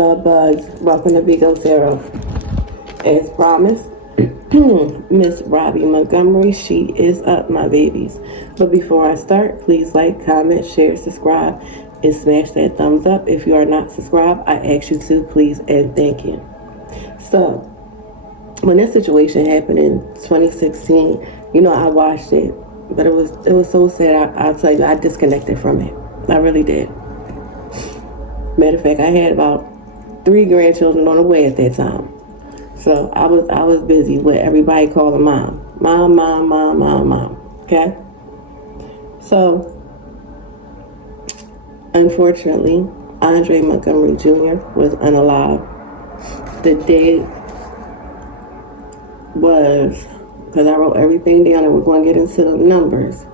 love bugs. Welcome to Bigo Tarot. As promised, Miss Robbie Montgomery, she is up, my babies. But before I start, please like, comment, share, subscribe, and smash that thumbs up. If you are not subscribed, I ask you to, please, and thank you. So, when this situation happened in 2016, I watched it, but it was so sad. I'll tell you, I disconnected from it. I really did. Matter of fact, I had about 3 grandchildren on the way at that time. So I was busy with everybody calling mom. Mom, mom, mom, mom, mom. Okay? So, unfortunately, Andre Montgomery Jr. was unalive. The date was, because I wrote everything down and we're going to get into the numbers.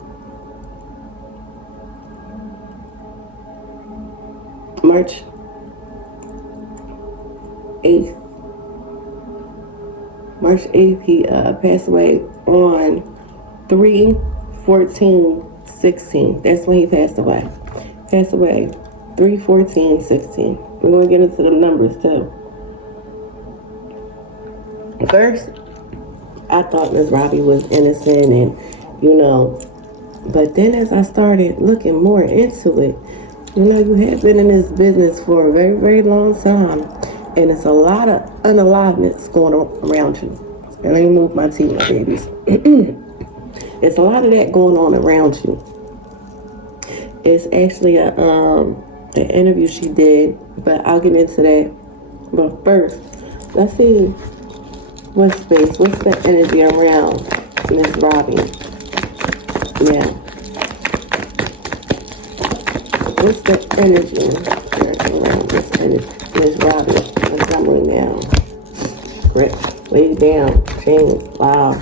March 8th. March 8th, he passed away on 3/14/16. That's when he passed away. Passed away 3/14/16. We're going to get into the numbers too. First, I thought Miss Robbie was innocent and, but then as I started looking more into it, you have been in this business for a very, very long time, and it's a lot of unaliveness going on around you. And let me move my tea, my babies. It's a lot of that going on around you. It's actually an interview she did, but I'll get into that. But first, let's see what's the energy around Miss Robbie. Yeah. What's the energy around Miss Robbie? What's coming now? Grip, lay down, change. Wow.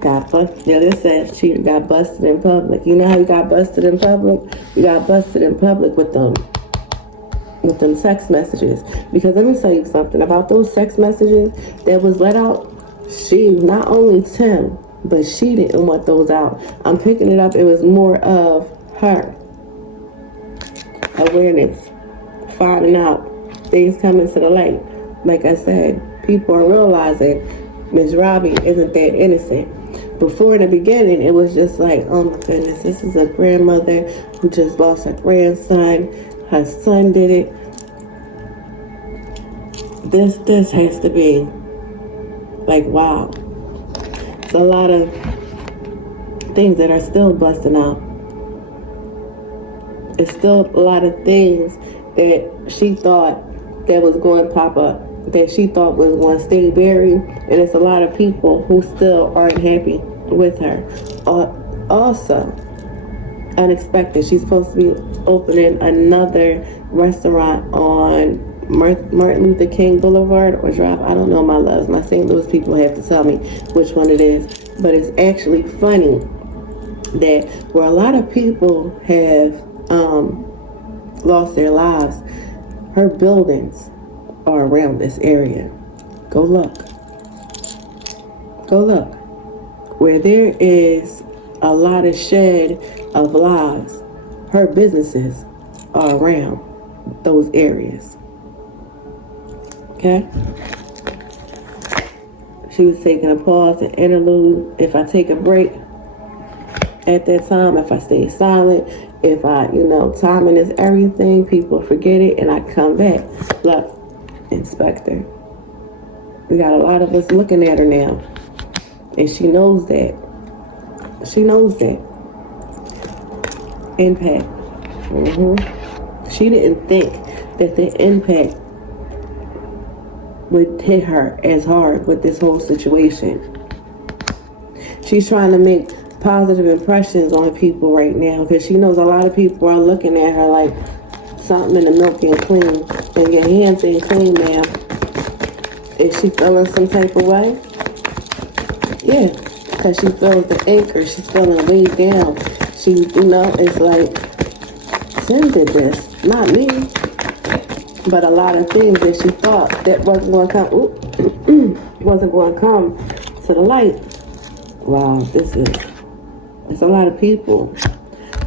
Got busted. Yeah, this says she got busted in public. You know how you got busted in public? You got busted in public with them text messages. Because let me tell you something about those text messages that was let out. She, not only Tim, but she didn't want those out. I'm picking it up. It was more of her awareness, finding out things coming to the light. Like I said, people are realizing Miss Robbie isn't that innocent. Before, in the beginning, it was just like, oh my goodness, this is a grandmother who just lost her grandson. Her son did it. This has to be like, wow. It's a lot of things that are still busting out. It's still a lot of things that she thought that was going to pop up, that she thought was going to stay buried, and it's a lot of people who still aren't happy with her. Also, unexpected, she's supposed to be opening another restaurant on Martin Luther King Boulevard or Drive. I don't know, my loves. My St. Louis people have to tell me which one it is. But it's actually funny that where a lot of people have lost their lives, her buildings are around this area. Go look. Where there is a lot of shed of lives, her businesses are around those areas. Okay? She was taking a pause, an interlude. If I take a break at that time, if I stay silent, if I, timing is everything, people forget it, and I come back. Look, Inspector. We got a lot of us looking at her now. And she knows that. Impact. She didn't think that the impact would hit her as hard with this whole situation. She's trying to make positive impressions on people right now because she knows a lot of people are looking at her like something in the milk ain't clean and your hands ain't clean, ma'am. Is she feeling some type of way? Yeah, because she feels the anchor. She's feeling weighed down. She, it's like, Tim did this, not me. But a lot of things that she thought that wasn't going to come to the light. Wow, it's a lot of people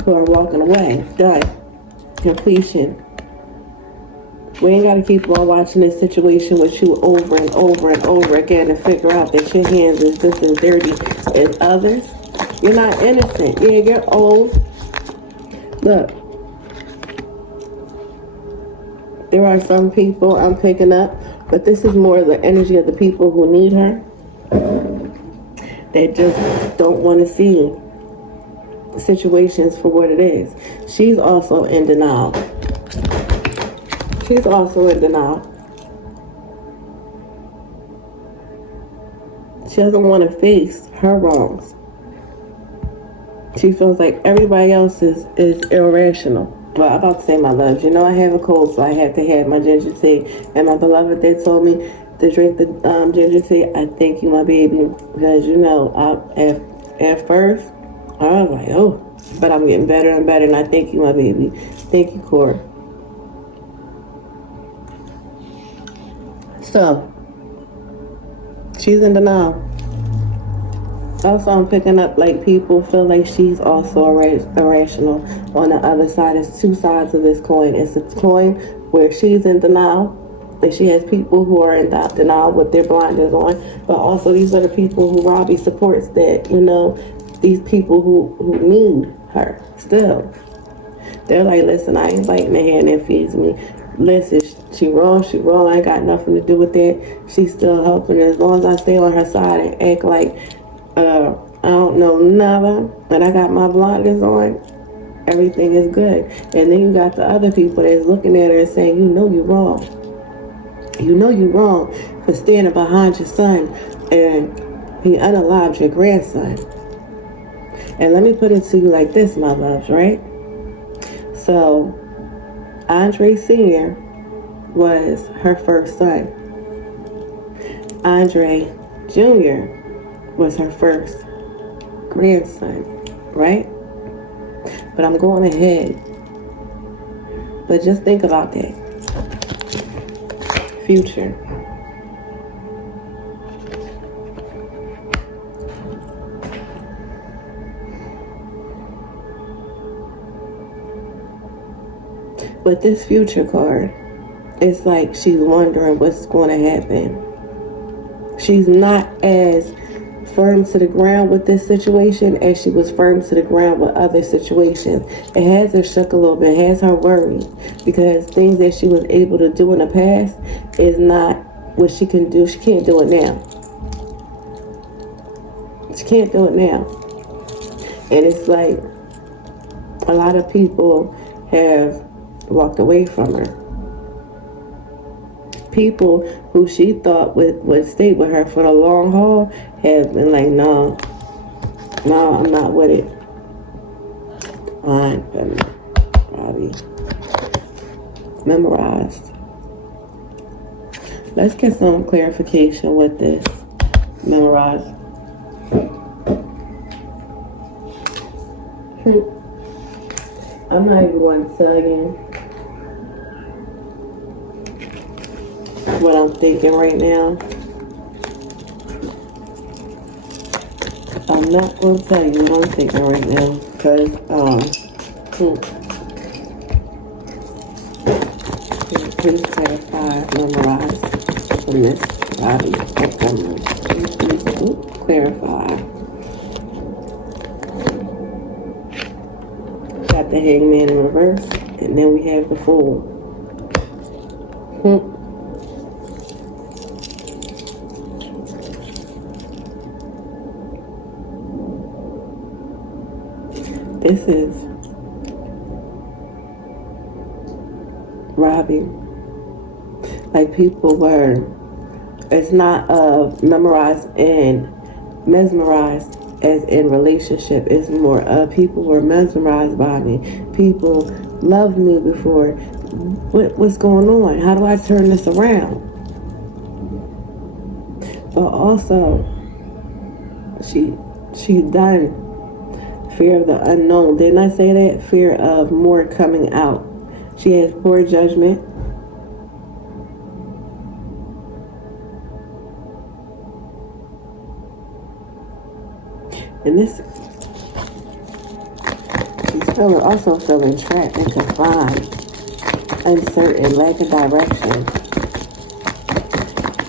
who are walking away. Done. completion. We ain't got to keep on watching this situation with you over and over and over again to figure out that your hands is just as dirty as others. You're not innocent. Yeah, you're old. Look, there are some people I'm picking up, but this is more the energy of the people who need her. They just don't want to see situations for what it is. She's also in denial. She's also in denial. She doesn't want to face her wrongs. She feels like everybody else is irrational. Well, I'm about to say, my loves, you know I have a cold, so I have to have my ginger tea. And my beloved, they told me to drink the ginger tea. I thank you, my baby, because you know, at first, I was like, oh, but I'm getting better and better, and I thank you, my baby. Thank you, Core. So, she's in denial. Also, I'm picking up like people feel like she's also irrational. On the other side, it's two sides of this coin. It's a coin where she's in denial, and she has people who are in denial with their blinders on. But also, these are the people who Robbie supports. That, you know, these people who need her still. They're like, listen, I ain't biting the hand that feeds me. Listen, she wrong. I ain't got nothing to do with that. She's still helping. As long as I stay on her side and act like I don't know nothing, and I got my blinders on, everything is good. And then you got the other people that's looking at her and saying, you know you're wrong. You know you're wrong for standing behind your son, and he unalived your grandson. And let me put it to you like this, my loves, right? So, Andre Sr. was her first son. Andre Jr. was her first grandson, right? But I'm going ahead. But just think about that. Future. But this future card, it's like she's wondering what's going to happen. She's not as firm to the ground with this situation as she was firm to the ground with other situations. It has her shook a little bit, it has her worried, because things that she was able to do in the past is not what she can do. She can't do it now. She can't do it now. And it's like a lot of people have walked away from her. People who she thought would stay with her for the long haul have been like, no, I'm not with it. Fine, Robbie. Memorized. Let's get some clarification with this. Memorized. I'm not even going to tell you what I'm thinking right now. I'm not going to tell you what I'm thinking right now, because please clarify, memorize from this body. Please clarify. Got the Hangman in reverse, and then we have the Fool. This is Robbie. Like people were, it's not memorized and mesmerized as in relationship. It's more people were mesmerized by me. People loved me before. What's going on? How do I turn this around? But also, she's done. Fear of the unknown. Didn't I say that? Fear of more coming out. She has poor judgment. And this, she's we're also feeling trapped and confined, uncertain, lack of direction,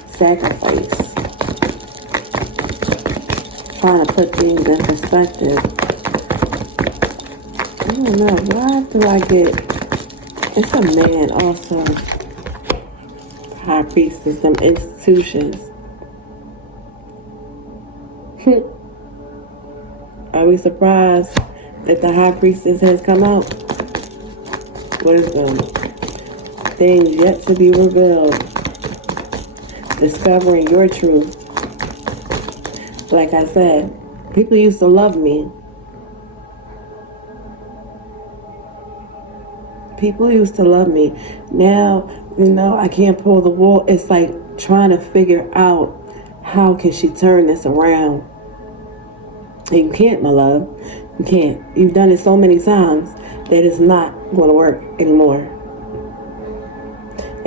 sacrifice, trying to put things in perspective. I don't know, why do I get, it's a man also, high priestess, some institutions. Are we surprised that the high priestess has come out? Wisdom. Things yet to be revealed. Discovering your truth. Like I said, people used to love me. People used to love me. Now, I can't pull the wool. It's like trying to figure out how can she turn this around. And you can't, my love. You can't. You've done it so many times that it's not going to work anymore.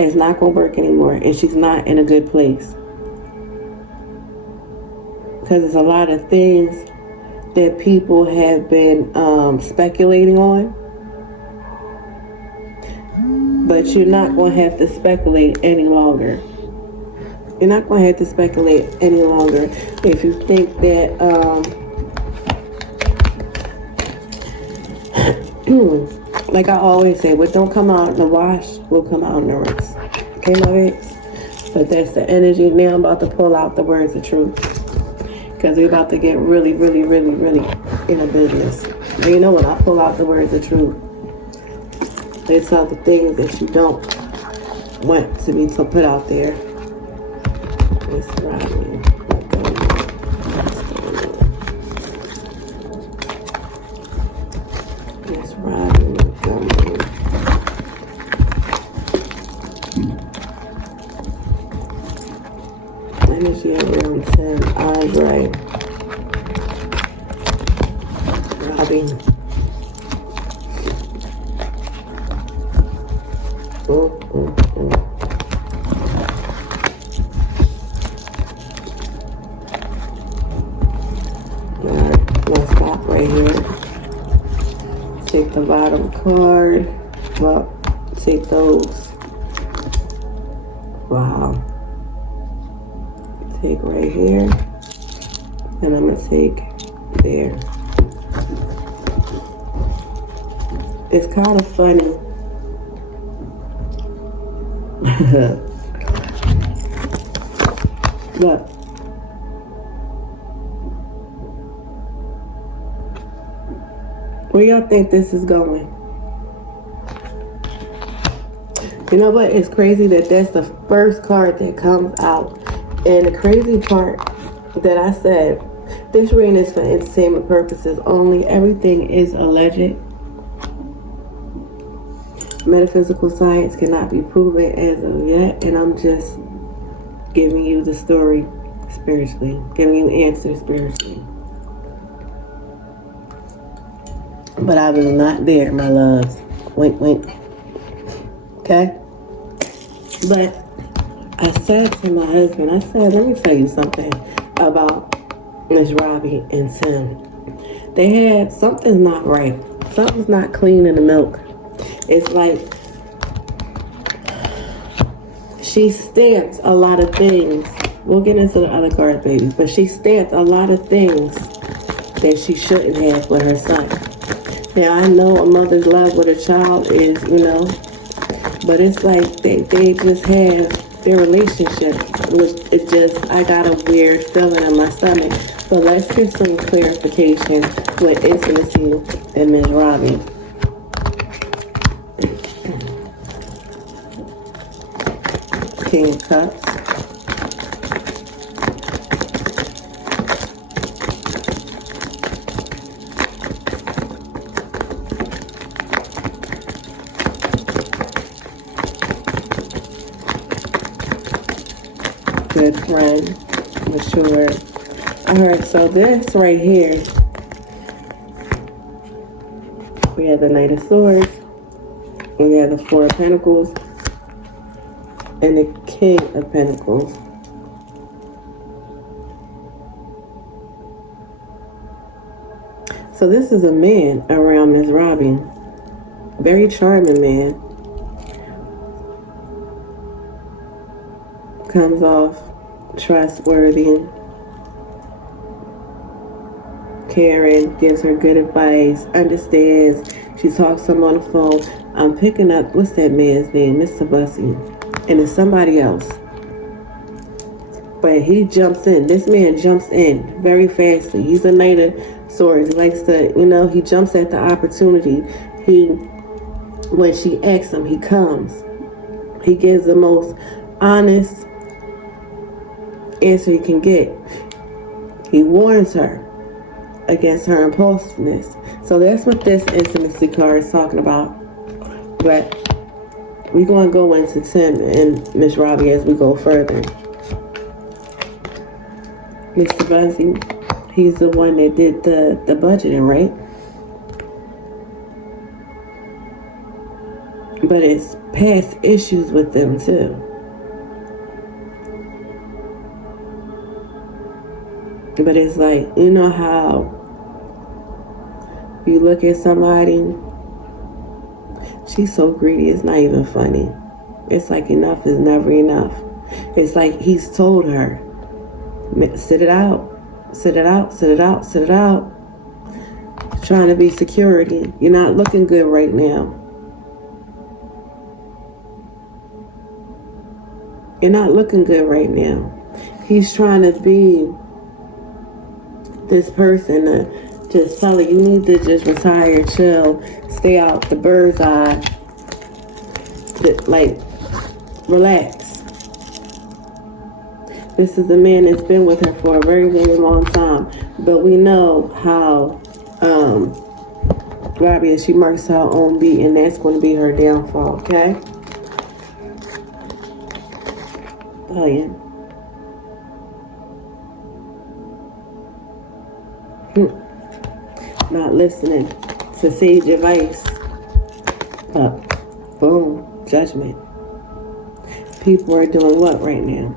It's not going to work anymore. And she's not in a good place. Because there's a lot of things that people have been speculating on. But you're not going to have to speculate any longer. You're not going to have to speculate any longer. If you think that... like I always say, what don't come out in the wash will come out in the rinse. Okay, my babes? But that's the energy. Now I'm about to pull out the words of truth. Because we're about to get really, really, really, really in a business. And when I pull out the words of truth, they tell the things that you don't want to be put out there. It's Robbie. It's Robbie Montgomery. Energy around 10. Andre. Robbie. Alright, let's stop right here. Take the bottom card. Well, take those. Wow. Take right here. And I'm going to take there. It's kind of funny. Look. Where y'all think this is going? You know what? It's crazy that that's the first card that comes out. And the crazy part that I said, this reading is for entertainment purposes only. Everything is alleged. Metaphysical science cannot be proven as of yet. And I'm just giving you the story spiritually. Giving you answers spiritually. But I was not there, my loves. Wink, wink. Okay? But I said to my husband, I said, let me tell you something about Miss Robbie and Tim. They had, something's not right. Something's not clean in the milk. It's like she stamped a lot of things. We'll get into the other cards, babies. But she stamped a lot of things that she shouldn't have with her son. Now, I know a mother's love with a child is, but it's like they just have their relationship, which it just, I got a weird feeling in my stomach. So let's get some clarification with intimacy and Ms. Robbie. King of Cups. Good friend, mature. Alright, so this right here, we have the Knight of Swords, we have the Four of Pentacles, and the King of Pentacles. So this is a man around Miss Robbie. Very charming man. Comes off trustworthy. Caring, gives her good advice, understands. She talks to him on the phone. I'm picking up, what's that man's name? Mr. Bussy. And it's somebody else. But he jumps in. This man jumps in very fastly. He's a knight of swords. He likes to, he jumps at the opportunity. When she asks him, he comes. He gives the most honest answer he can get. He warns her against her impulsiveness. So that's what this intimacy card is talking about. But we're going to go into Tim and Miss Robbie as we go further. Mr. Buzzy, he's the one that did the budgeting, right? But it's past issues with them too. But it's like, you know how you look at somebody, she's so greedy, it's not even funny. It's like enough is never enough. It's like he's told her, sit it out, sit it out, sit it out, sit it out. Trying to be security. You're not looking good right now. You're not looking good right now. He's trying to be this person to just tell her, you need to just retire, chill, stay out the bird's eye, like, relax. This is the man that's been with her for a very, very long time. But we know how Robbie is, she marks her own beat, and that's going to be her downfall, okay? Oh, yeah. Not listening to sage advice. Boom, judgment. People are doing what right now?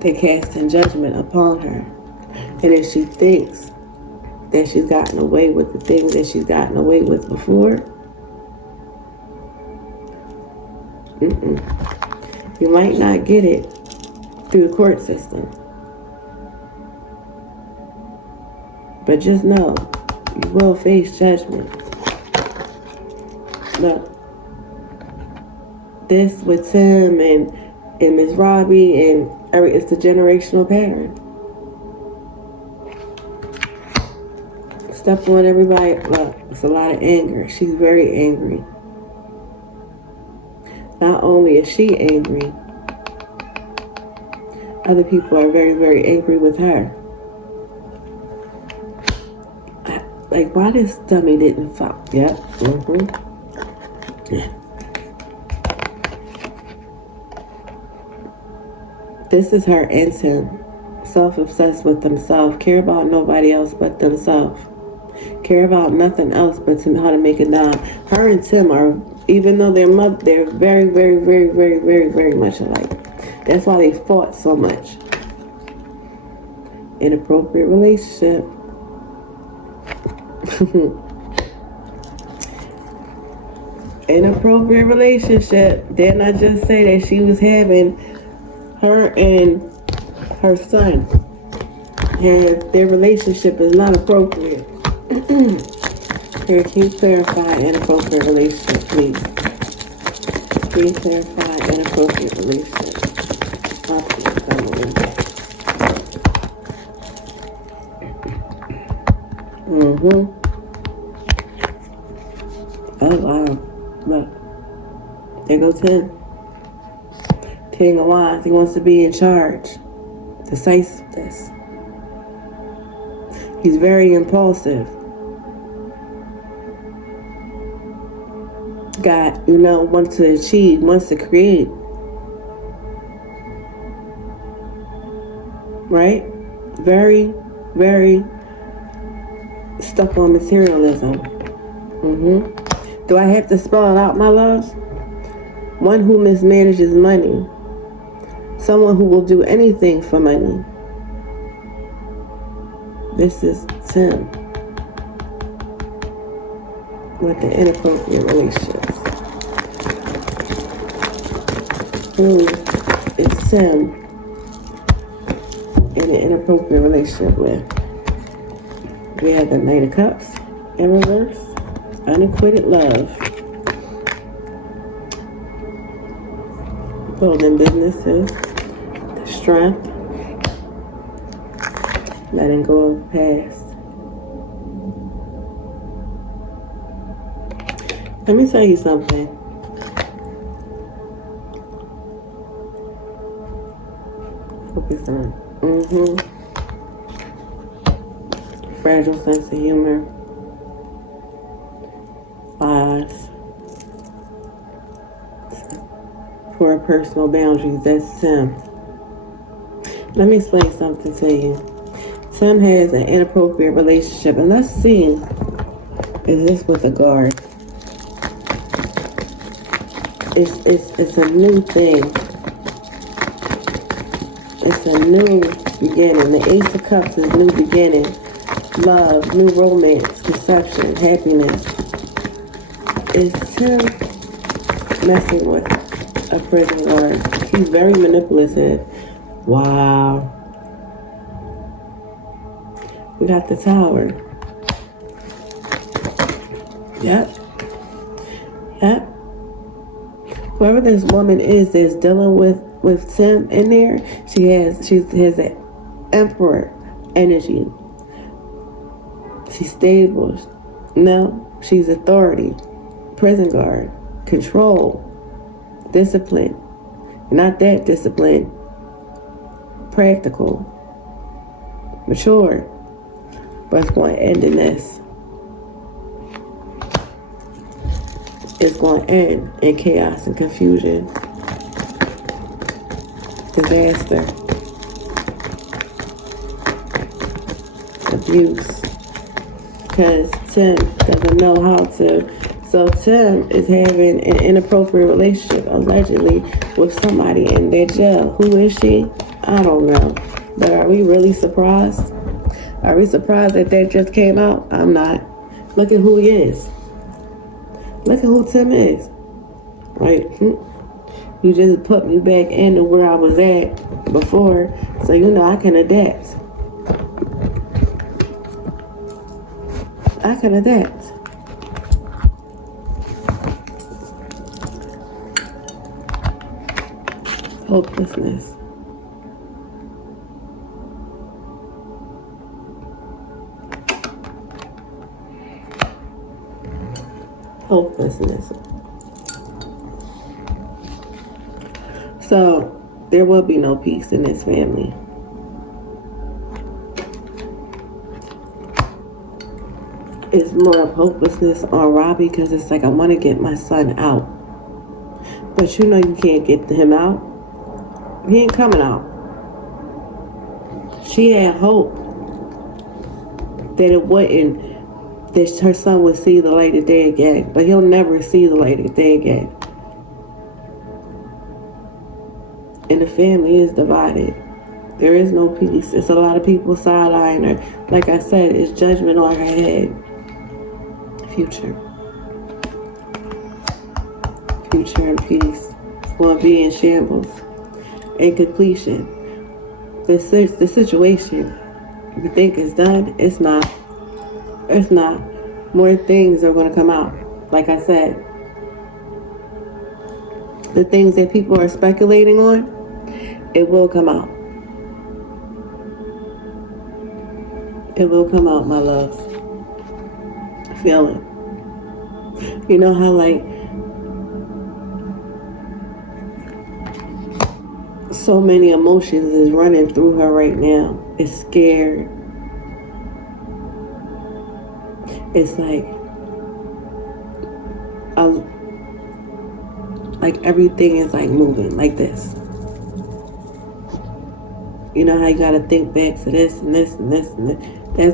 They're casting judgment upon her. And if she thinks that she's gotten away with the things that she's gotten away with before, you might not get it through the court system. But just know, you will face judgment. Look, this with Tim and Miss Robbie and it's the generational pattern. Step on everybody. Look, it's a lot of anger. She's very angry. Not only is she angry, other people are very, very angry with her. Like, why this dummy didn't fall? Yep. Yeah. This is her and Tim. Self-obsessed with themselves. Care about nobody else but themselves. Care about nothing else but how to make a dime. Her and Tim are, even though they're very, very, very, very, very, very much alike. That's why they fought so much. Inappropriate relationship. Inappropriate relationship. Didn't I just say that she was having her and her son and their relationship is not appropriate? Here, can you clarify inappropriate relationship, please? Can you clarify inappropriate relationship? Oh, wow. Look. There goes him. King of Wands. He wants to be in charge. Decisiveness. He's very impulsive. Wants to achieve, wants to create. Right? Very, very stuck on materialism. Do I have to spell it out, my loves? One who mismanages money. Someone who will do anything for money. This is Tim with the inappropriate relationships. Who is Tim in an inappropriate relationship with? We have the Knight of Cups in reverse, unacquitted love, building businesses, the Strength, letting go of the past. Let me tell you something. Focus on. Fragile sense of humor. Lies. Poor personal boundaries. That's Tim. Let me explain something to you. Tim has an inappropriate relationship, and let's see, is this with a guard? It's a new thing. It's a new beginning. The Ace of Cups is new beginning. Love, new romance, conception, happiness. Is Tim messing with a prison guard? He's very manipulative. Wow. We got the Tower. Yep. Whoever this woman is that's dealing with Tim in there, she has an Emperor energy. She's stable. No, she's authority, prison guard, control, discipline. Not that discipline. Practical, mature, but it's going to end in this. It's going to end in chaos and confusion, disaster, abuse, because Tim doesn't know how to. So Tim is having an inappropriate relationship, allegedly, with somebody in their jail. Who is she? I don't know. But are we really surprised? Are we surprised that just came out? I'm not. Look at who he is. Look at who Tim is. Right? You just put me back into where I was at before, so you know I can adapt. I can adapt. Hopelessness. Hopelessness. So there will be no peace in this family. It's more of hopelessness on Robbie, because it's like, I want to get my son out, but you know you can't get him out. He ain't coming out. She had hope that it wouldn't, that her son would see the light of day again, but he'll never see the light of day again. And the family is divided. There is no peace. It's a lot of people side-eyeing her. Like I said, it's judgment on her head. Future and peace. It's going to be in shambles. In completion. The situation you think is done, it's not. It's not. More things are going to come out. Like I said, the things that people are speculating on, it will come out. It will come out, my love. Feel it. You know how, like, so many emotions is running through her right now. It's scared. It's like everything is like moving like this. You know how you gotta think back to this and this and this and this.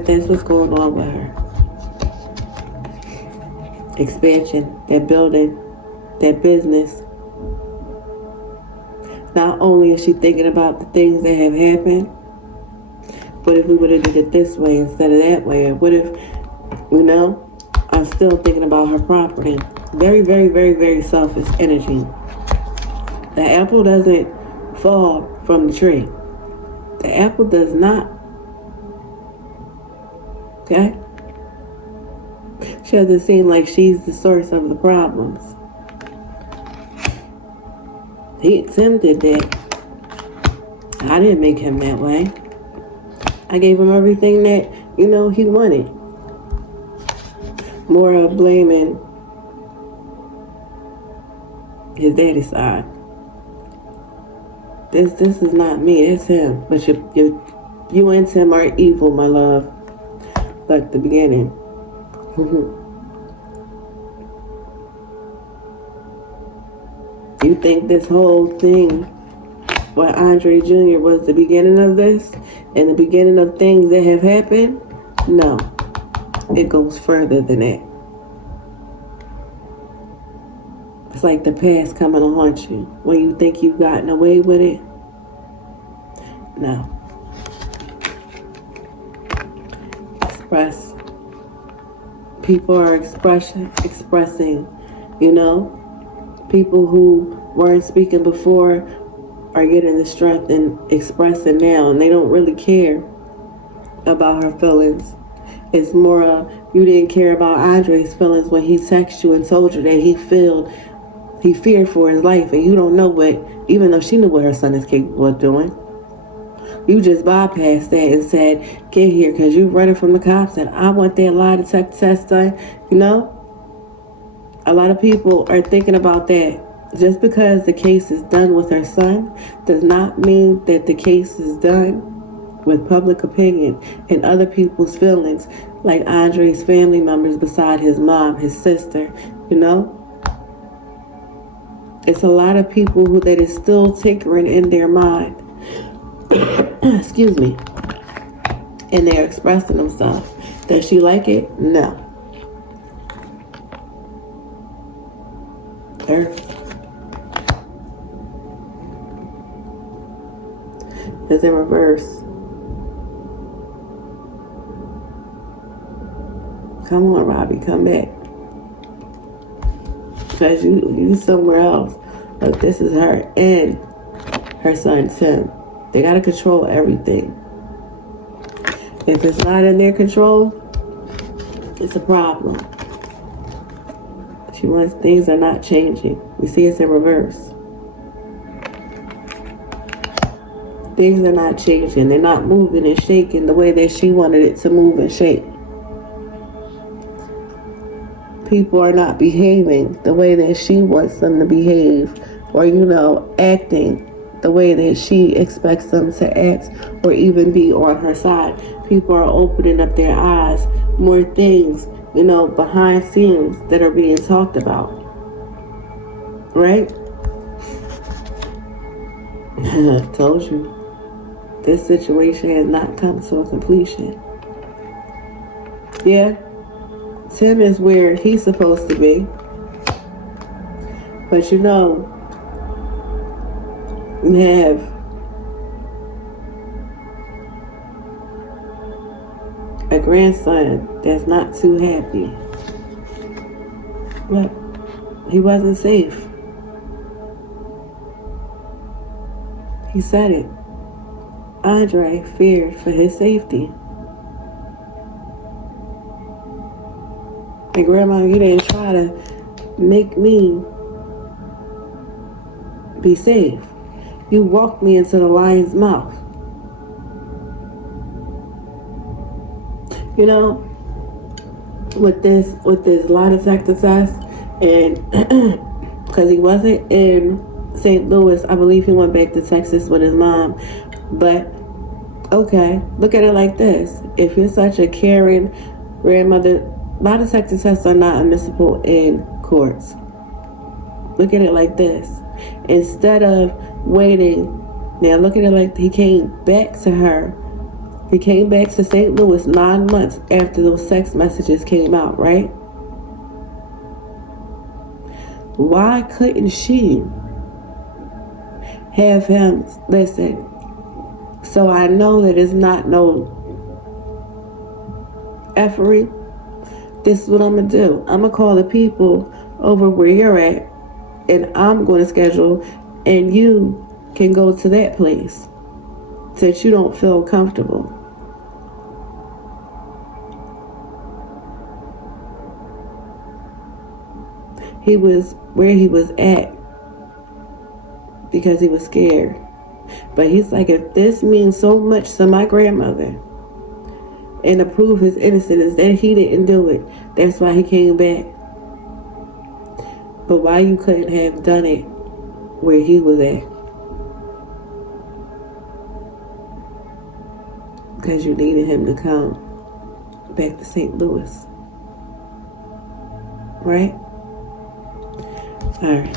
That's what's going on with her. Expansion, that building, that business. Not only is she thinking about the things that have happened, What if we would have did it this way instead of that way? Or what if, I'm still thinking about her property. Very, very, very, very selfish energy. The apple doesn't fall from the tree. The apple does not. Okay? She doesn't seem like she's the source of the problems. Tim did that. I didn't make him that way. I gave him everything that, he wanted. More of blaming his daddy's side. This is not me, it's him. But you and Tim are evil, my love. Like the beginning. You think this whole thing with Andre Jr. was the beginning of this? And the beginning of things that have happened? No. It goes further than that. It's like the past coming to haunt you. When you think you've gotten away with it? No. Express. People are expressing, People who weren't speaking before are getting the strength and expressing now, and they don't really care about her feelings. It's more of you didn't care about Andre's feelings when he texted you and told you that he feared for his life, and you don't know what, even though she knew what her son is capable of doing. You just bypassed that and said, get here, because you're running from the cops, and I want that lie detector test done. A lot of people are thinking about that. Just because the case is done with her son does not mean that the case is done with public opinion and other people's feelings, like Andre's family members beside his mom, his sister, It's a lot of people that is still tinkering in their mind. Excuse me. And they're expressing themselves. Does she like it? No. Earth. It's in reverse. Come on, Robbie, come back. Because you somewhere else. Look, this is her and her son, Tim. They got to control everything. If it's not in their control, it's a problem. She wants things are not changing. We see it's in reverse. Things are not changing. They're not moving and shaking the way that she wanted it to move and shake. People are not behaving the way that she wants them to behave, or, acting the way that she expects them to act, or even be on her side. People are opening up their eyes. More things, behind scenes that are being talked about. Right? Told you. This situation has not come to a completion. Yeah. Tim is where he's supposed to be. But you have a grandson that's not too happy. But he wasn't safe. He said it. Andre feared for his safety. And Grandma, you didn't try to make me be safe. You walked me into the lion's mouth. With this lie detector test, and because he wasn't in St. Louis, I believe he went back to Texas with his mom. But okay, look at it like this: if you're such a caring grandmother, lie detector tests are not admissible in courts. Look at it like this: instead of waiting, now look at it like he came back to her. He came back to St. Louis 9 months after those text messages came out, right? Why couldn't she have him, listen, So I know that it's not no effery. This is what I'm going to do. I'm going to call the people over where you're at, and I'm going to schedule, and you can go to that place since you don't feel comfortable. He was where he was at because he was scared. But he's like, if this means so much to my grandmother and to prove his innocence that he didn't do it, that's why he came back. But why you couldn't have done it where he was at? Because you needed him to come back to St. Louis. Right? Alright.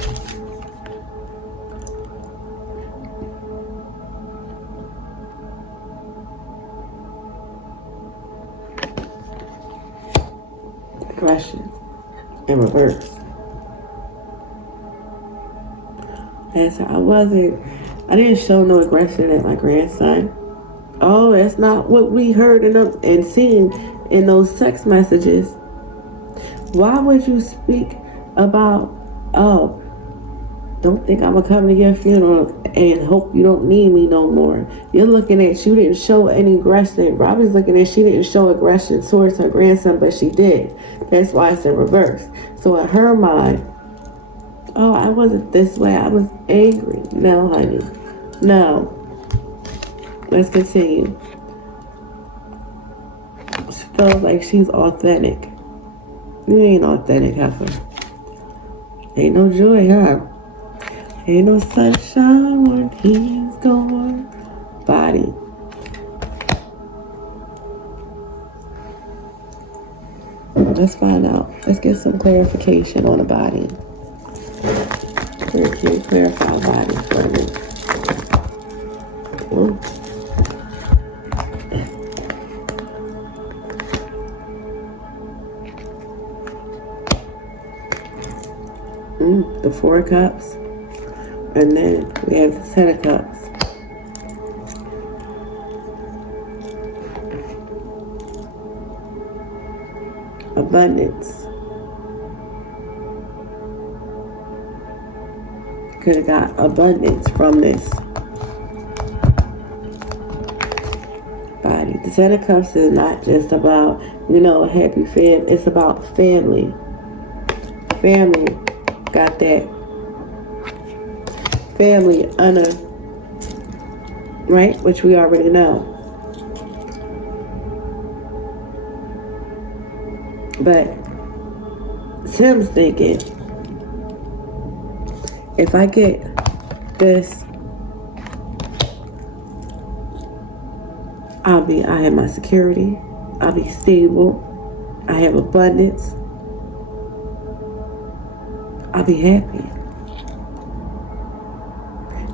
Aggression in reverse. As I didn't show no aggression at my grandson. Oh, that's not what we heard and seen in those text messages. Why would you speak about, oh, don't think I'm gonna come to your funeral and hope you don't need me no more? You're looking at, you didn't show any aggression. Robbie's looking at, she didn't show aggression towards her grandson, but she did. That's why it's in reverse. So in her mind, oh, I wasn't this way, I was angry. No, honey, no. Let's continue. She feels like she's authentic. You ain't authentic, heifer. Ain't no joy, huh? Ain't no sunshine when he's gone. Body. Let's find out. Let's get some clarification on the body. Clarify body for me. The 4 of Cups, and then we have the 10 of Cups. Abundance. Could have got abundance from this body. The 10 of Cups is not just about, a happy family. It's about family. Family. Got that family honor, right? Which we already know. But Tim's thinking, if I get this, I have my security, I'll be stable, I have abundance, I'll be happy.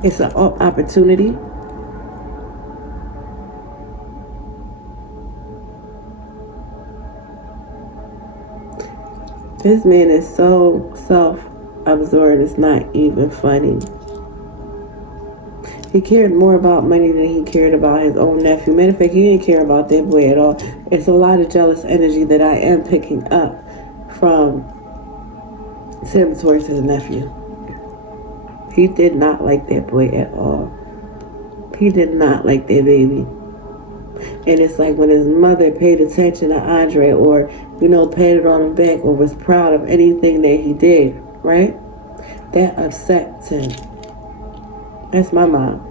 It's an opportunity. This man is so self-absorbed, it's not even funny. He cared more about money than he cared about his own nephew. Matter of fact, he didn't care about that boy at all. It's a lot of jealous energy that I am picking up from Tim towards his nephew. He did not like that boy at all. He did not like that baby. And it's like when his mother paid attention to Andre, or, patted on him back, or was proud of anything that he did, right? That upset him. That's my mom.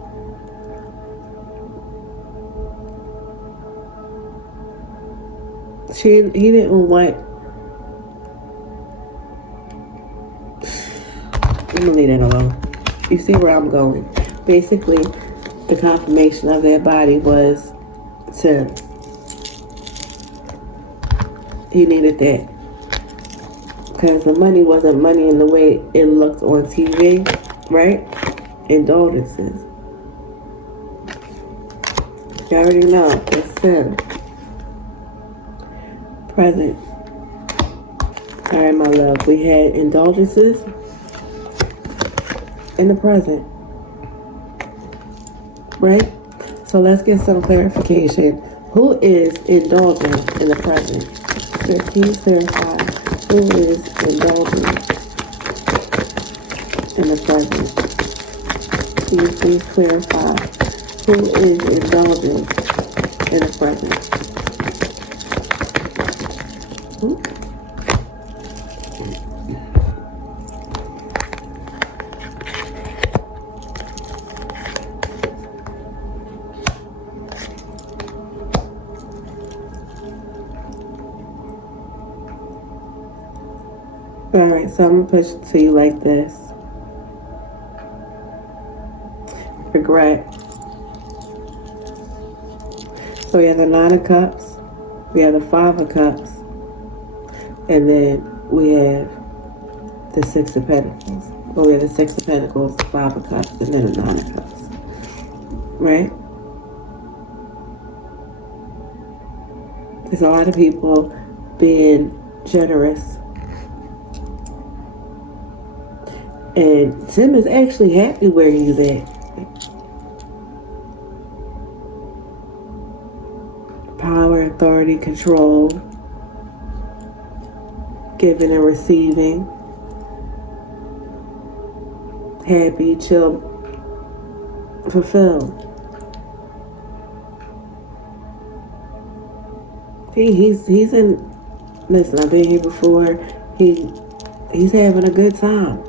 He didn't want... I'm going to leave that alone. You see where I'm going. Basically, the confirmation of that body was Tim. He needed that. Because the money wasn't money in the way it looked on TV, right? Indulgences. You already know. It's Tim. Present. Alright, my love. We had indulgences in the present. Right? So let's get some clarification. Who is indulging in the present? Please clarify who is indulging in the present. Please clarify who is indulging in the present. Alright, so I'm going to push it to you like this. Regret. So we have the Nine of Cups, we have the Five of Cups, and then we have the Six of Pentacles. Well, we have the Six of Pentacles, the Five of Cups, and then the Nine of Cups. Right? There's a lot of people being generous. And Tim is actually happy where he's at. Power, authority, control, giving and receiving, happy, chill, fulfilled. He's in. Listen, I've been here before. He's having a good time.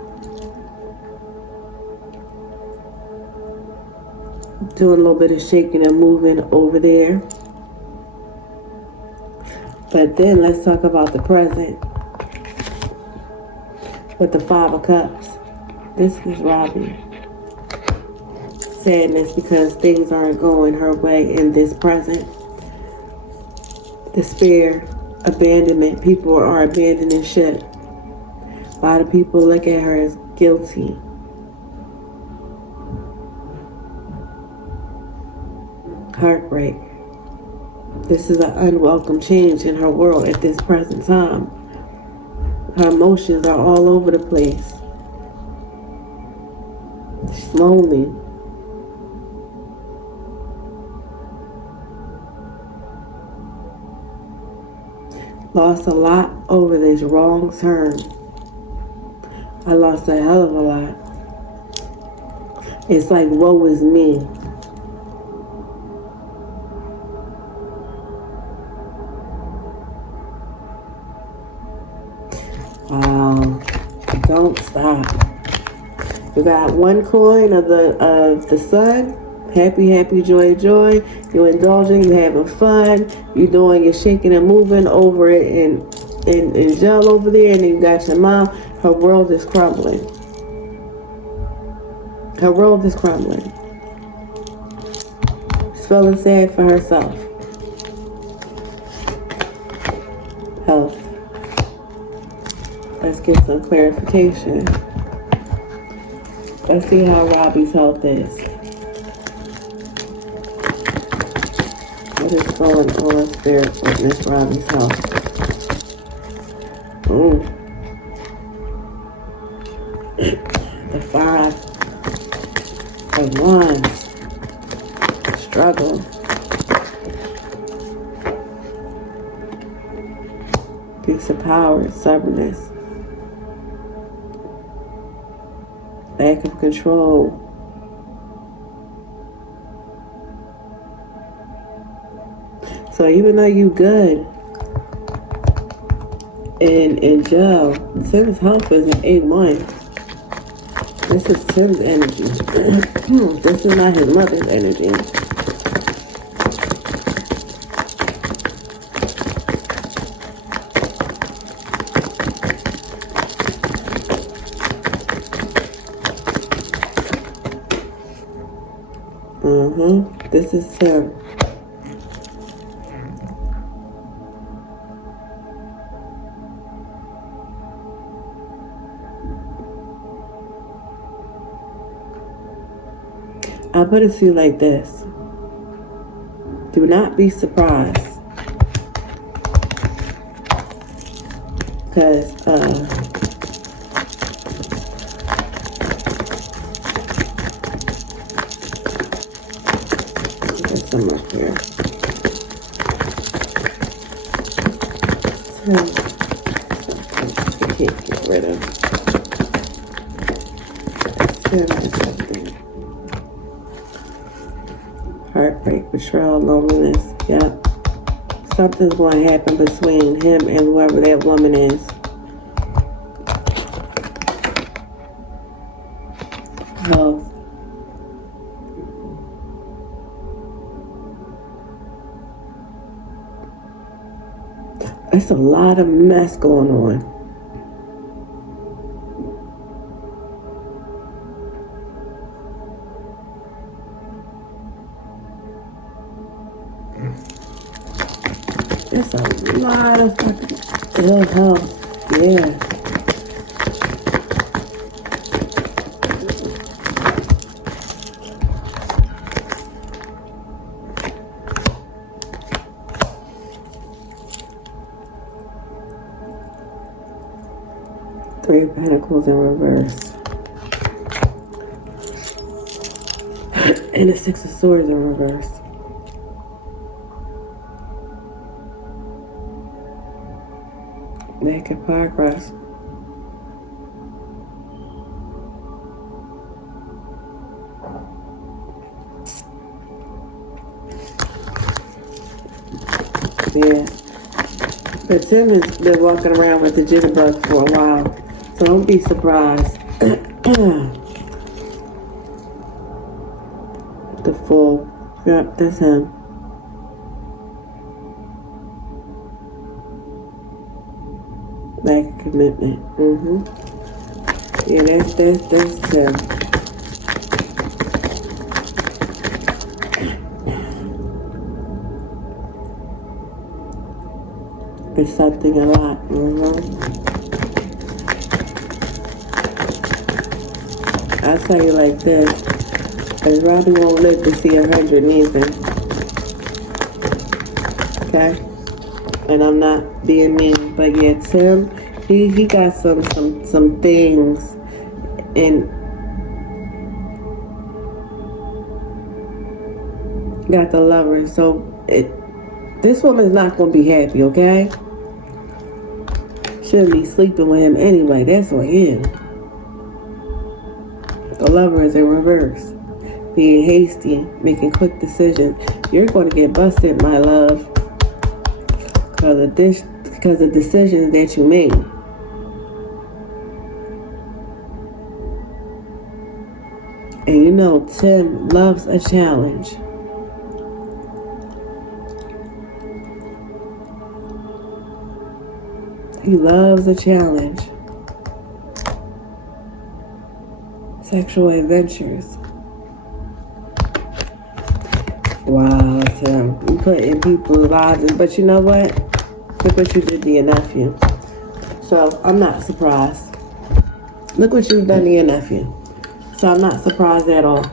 Doing a little bit of shaking and moving over there. But then let's talk about the present. With the Five of Cups. This is Robbie. Sadness because things aren't going her way in this present. Despair, abandonment. People are abandoning ship. A lot of people look at her as guilty. Heartbreak. This is an unwelcome change in her world at this present time. Her emotions are all over the place. She's lonely. Lost a lot over this wrong turn. I lost a hell of a lot. It's like, woe is me. Wow. Don't stop. You got one coin of the sun. Happy, happy, joy, joy. You're indulging, you're having fun. You're shaking and moving over it in gel over there, and then you got your mom. Her world is crumbling. Her world is crumbling. She's feeling sad for herself. Health. Let's get some clarification. Let's see how Robbie's health is. What is going on, spirit, with Miss Robbie's health? Ooh. The Five of Wands. Struggle. Piece of power, stubbornness. Lack of control. So even though you good in jail, Tim's health is an A1. This is Tim's energy. This is not his mother's energy. This is Tim. I'll put it to you like this. Do not be surprised. Because, some up here. Tim, I can't get rid of. Tim is something. Heartbreak, betrayal, loneliness. Yep. Something's going to happen between him and whoever that woman is. Health. There's a lot of mess going on. There's a lot of fucking ill health. Yeah. Three of Pentacles in reverse. And the Six of Swords in reverse. Naked progress. Yeah. But Tim has been walking around with the jitterbug for a while. So don't be surprised. The Fool. Yep, that's him. Lack of commitment. Yeah, that's Tim. It's something a lot. I'll tell you like this. Because Robbie won't live to see 100 neither. Okay? And I'm not being mean, but yeah, Tim, he got some things, and got the lover. So this woman's not gonna be happy, okay? Shouldn't be sleeping with him anyway. That's on him. The lover is in reverse, being hasty, making quick decisions. You're going to get busted, my love. Because of decisions that you made. And you know, Tim loves a challenge. He loves a challenge. Sexual adventures. Wow, Tim. You put in people's lives, but you know what? Look what you did to your nephew. So, I'm not surprised. Look what you've done to your nephew. So, I'm not surprised at all.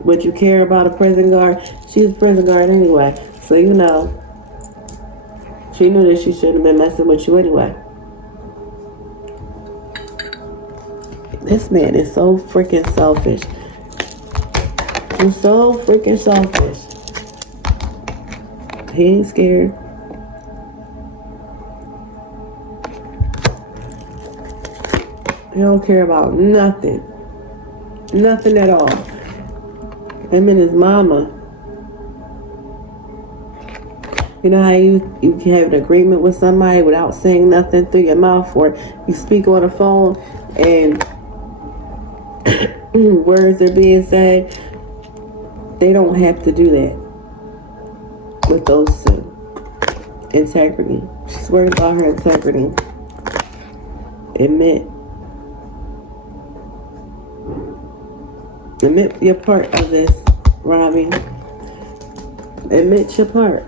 Would you care about a prison guard? She's a prison guard anyway. So, you know, she knew that she shouldn't have been messing with you anyway. This man is so freaking selfish. He's so freaking selfish. He ain't scared. He don't care about nothing. Nothing at all. Him and his mama. You know how you can have an agreement with somebody without saying nothing through your mouth, or you speak on the phone and words are being said? They don't have to do that with those two. Integrity. She's worried about her integrity. Admit your part of this, Robbie. Admit your part.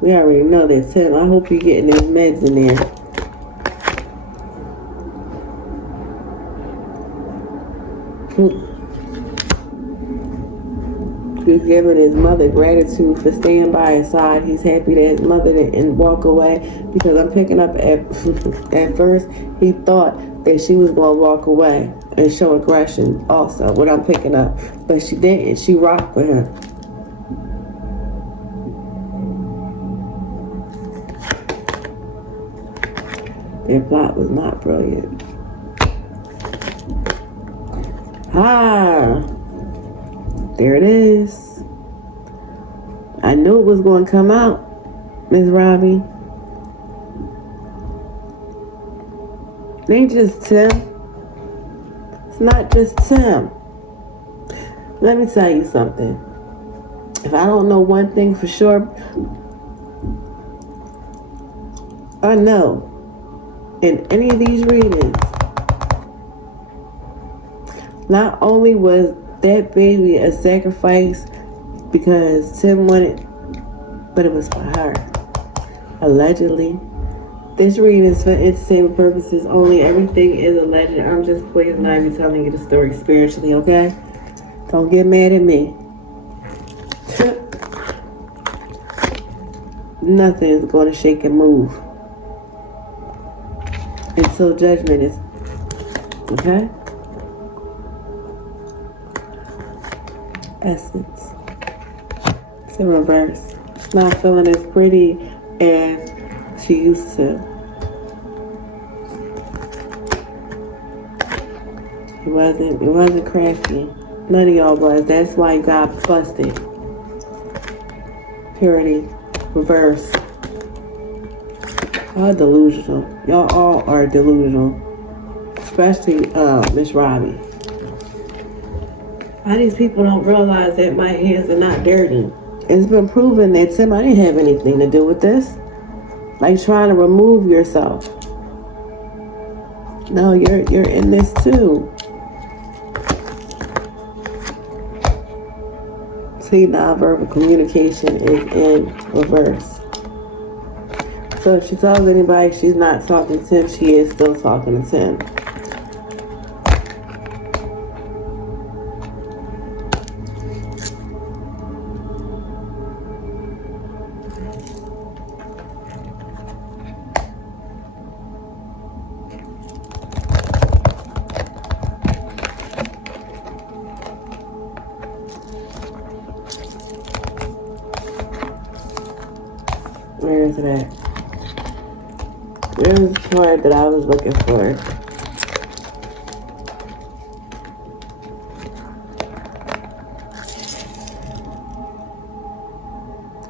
We already know that's him. I hope you're getting these meds in there. He's giving his mother gratitude for staying by his side. He's happy that his mother didn't walk away, because I'm picking up at first he thought that she was going to walk away and show aggression also, what I'm picking up. But she didn't. She rocked with him. Their plot was not brilliant. There it is. I knew it was going to come out, Miss Robbie. It ain't just Tim. It's not just Tim. Let me tell you something. If I don't know one thing for sure, I know in any of these readings, not only was that baby a sacrifice because Tim wanted, but it was for her. Allegedly. This reading is for entertainment purposes only. Everything is a legend. I'm just poison ivy telling you the story spiritually, okay? Don't get mad at me. Nothing is going to shake and move until judgment is, okay? Essence. It's in reverse. She's not feeling as pretty as she used to. It wasn't crafty. None of y'all was. That's why you got busted. Purity. Reverse. Y'all delusional. Y'all all are delusional. Especially Miss Robbie. Why these people don't realize that my hands are not dirty? It's been proven that Tim, I didn't have anything to do with this. Like trying to remove yourself. No, you're in this too. See, nonverbal communication is in reverse. So if she tells anybody she's not talking to Tim, she is still talking to Tim. Where is it at? Where's the card that I was looking for?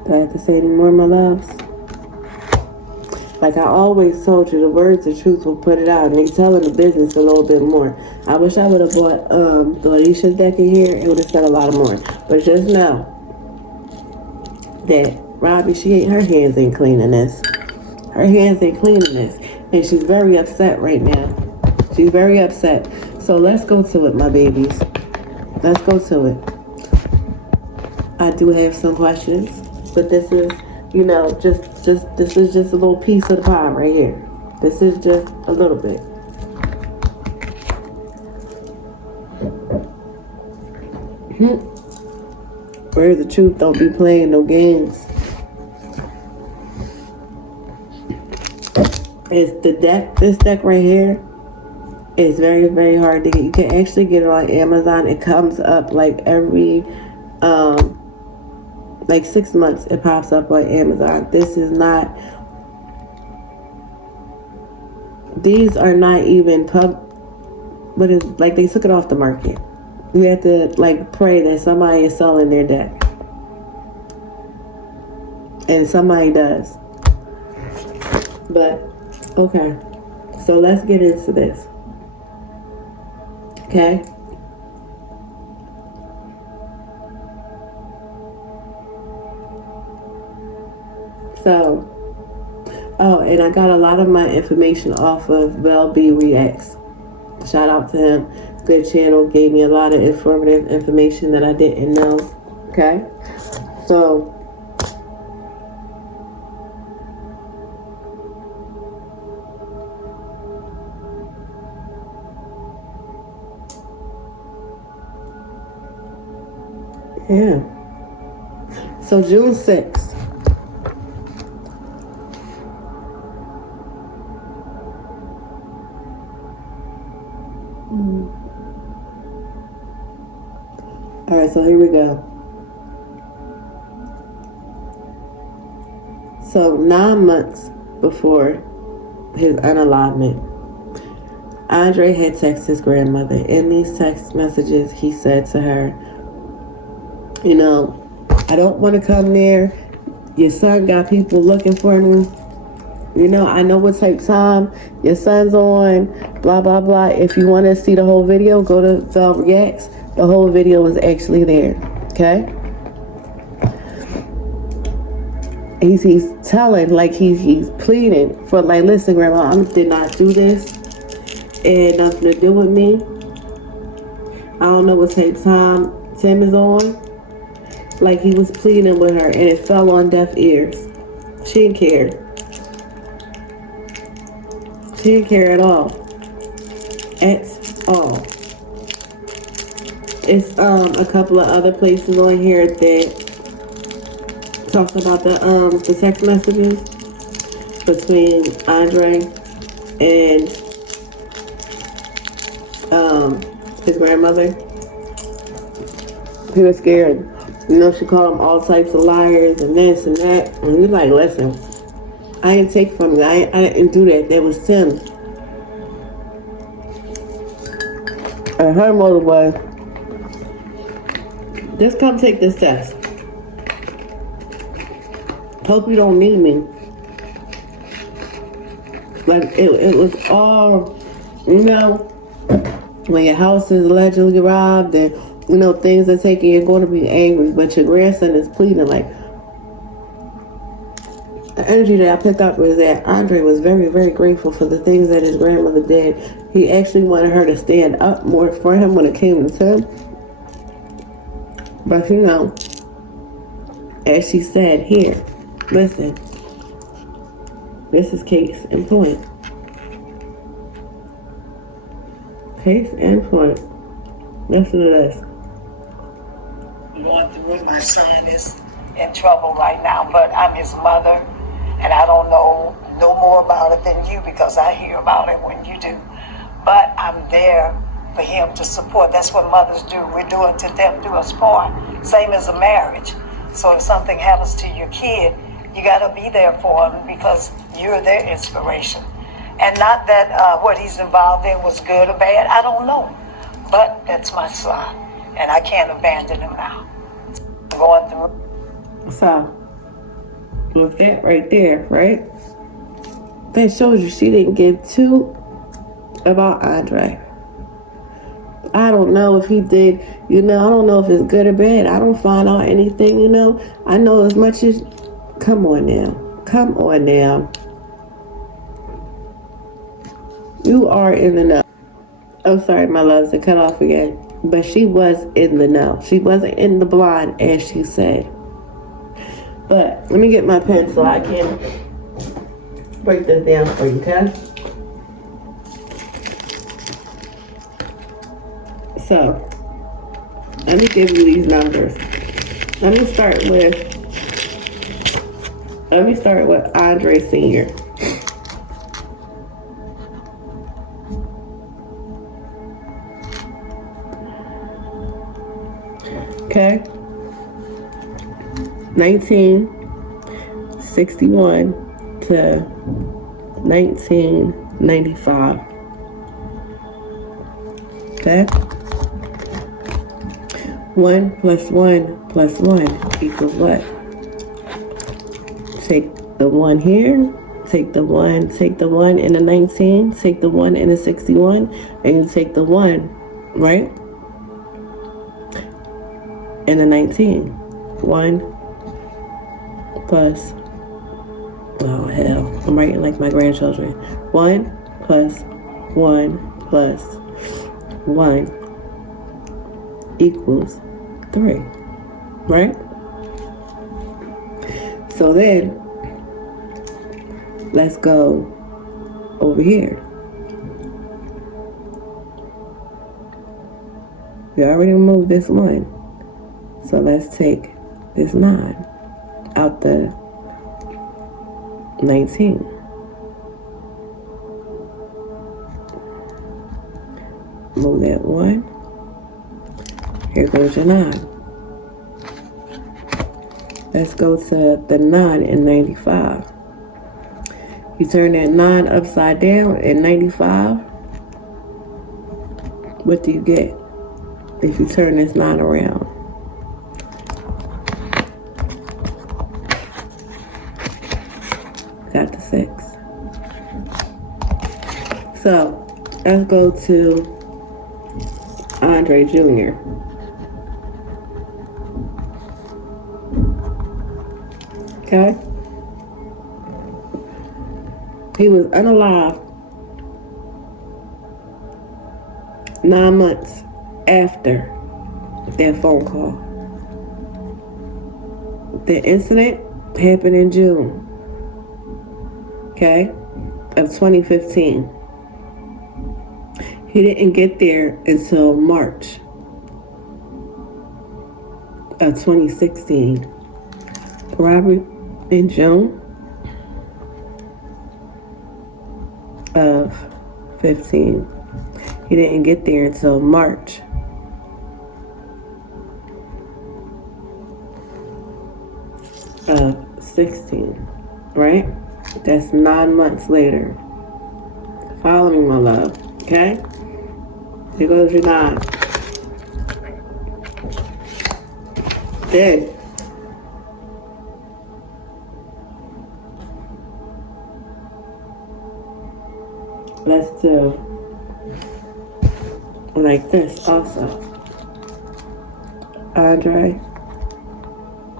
Do I have to say any more, my loves? Like I always told you, the words of truth will put it out, and they telling the business a little bit more. I wish I would have bought the Alicia's deck in here. It would have said a lot more. But just know that Robbie, her hands ain't cleaning this. Her hands ain't cleaning this. And she's very upset right now. She's very upset. So let's go to it, my babies. Let's go to it. I do have some questions, but this is, this is just a little piece of the pie right here. This is just a little bit. Where's the truth? Don't be playing no games. It's the deck. This deck right here is very, very hard to get. You can actually get it on Amazon. It comes up like every, like 6 months. It pops up on Amazon. This is not. These are not even but it's like they took it off the market. You have to like pray that somebody is selling their deck, and somebody does. But okay, so let's get into this. Okay. So, and I got a lot of my information off of Well B Reacts. Shout out to him. Good channel. Gave me a lot of informative information that I didn't know. Okay. So, yeah. So June 6th. All right, so here we go. So 9 months before his unalignment, Andre had texted his grandmother. In these text messages, he said to her, you know, I don't want to come there. Your son got people looking for me. You know, I know what type time your son's on, blah, blah, blah. If you want to see the whole video, go to Val Reacts. The whole video is actually there, okay? He's telling, like he's pleading for, like, listen, Grandma, I did not do this. It had nothing to do with me. I don't know what type time Tim is on. Like, he was pleading with her, and it fell on deaf ears. She didn't care. She didn't care at all. At all. It's a couple of other places on here that talks about the text messages between Andre and his grandmother. He was scared. You know, she called him all types of liars and this and that. And he's like, listen, I didn't take from you. I didn't do that. That was Tim. And her motive was, just come take this test. Hope you don't need me. Like, it was all, you know, when your house is allegedly robbed and, you know, things are taken, you're going to be angry, but your grandson is pleading. Like, the energy that I picked up was that Andre was very, very grateful for the things that his grandmother did. He actually wanted her to stand up more for him when it came to him. But, you know, as she said here, listen, this is case in point. Case in point. Listen to this. Going through it. My son is in trouble right now, but I'm his mother, and I don't know no more about it than you because I hear about it when you do. But I'm there for him to support. That's what mothers do. We're doing to them, do us part. Same as a marriage. So if something happens to your kid, you got to be there for him because you're their inspiration. And not that what he's involved in was good or bad. I don't know. But that's my son, and I can't abandon him now. I'm going through. So, with that right there, right? That shows you she didn't give two about Andre. I don't know if he did, you know, I don't know if it's good or bad. I don't find out anything, you know. I know as much as, come on now. Come on now. You are in the know. I'm sorry, my loves, it cut off again. But she was in the know. She wasn't in the blind, as she said. But let me get my pen so I can break this down for you, okay? So, let me give you these numbers. Let me start with Andre Sr. Okay. 1961 to 1995. Okay. 1 plus 1 plus 1 equals what? Take the 1 here, take the 1 in the 19, take the 1 in the 61, and you take the 1, right? In the 19. 1 plus, oh hell, I'm writing like my grandchildren. 1 plus 1 plus 1 equals 3, right? So then, let's go over here. We already removed this 1. So let's take this 9. out the 19. Move that 1. Here goes your 9. Let's go to the 9 in 95. You turn that 9 upside down in 95. What do you get if you turn this 9 around? Got the 6. So let's go to Andre Jr. Okay? He was unalive 9 months after that phone call. The incident happened in June, okay, of 2015. He didn't get there until March of 2016. Robbery in June of 15. He didn't get there until March of 16, right? That's 9 months later. Follow me, my love, okay? Here goes your 9. Then let's do like this also. Andre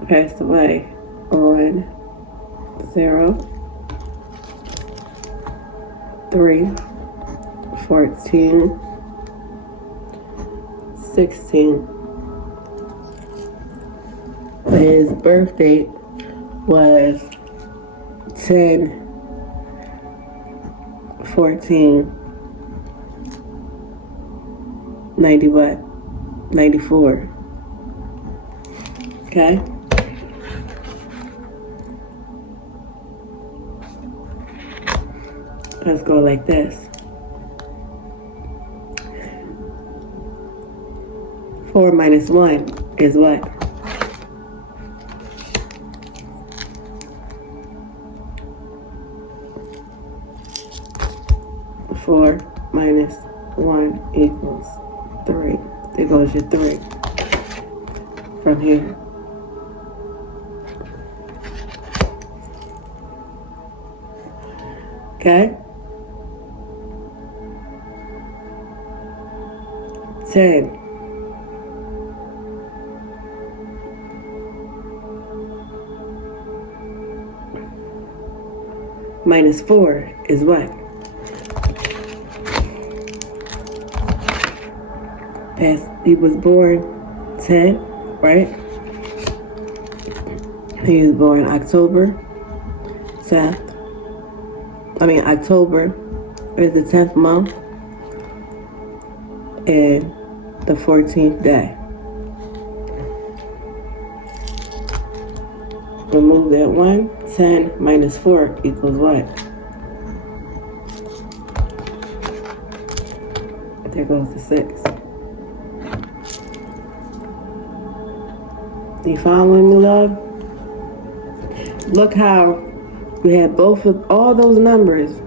passed away on 0/3/14/16. His birth date was 10/14/90 what? 94. Okay? Let's go like this. 4 minus 1 is what? 4 minus 1 equals 3. There goes your 3 from here. Okay? 10 minus 4 is what? He was born 10, right? He was born October 10th. October is the 10th month and the 14th day. Remove that 1. 10 minus 4 equals what? There goes the 6. You following me, love? Look how we have all those numbers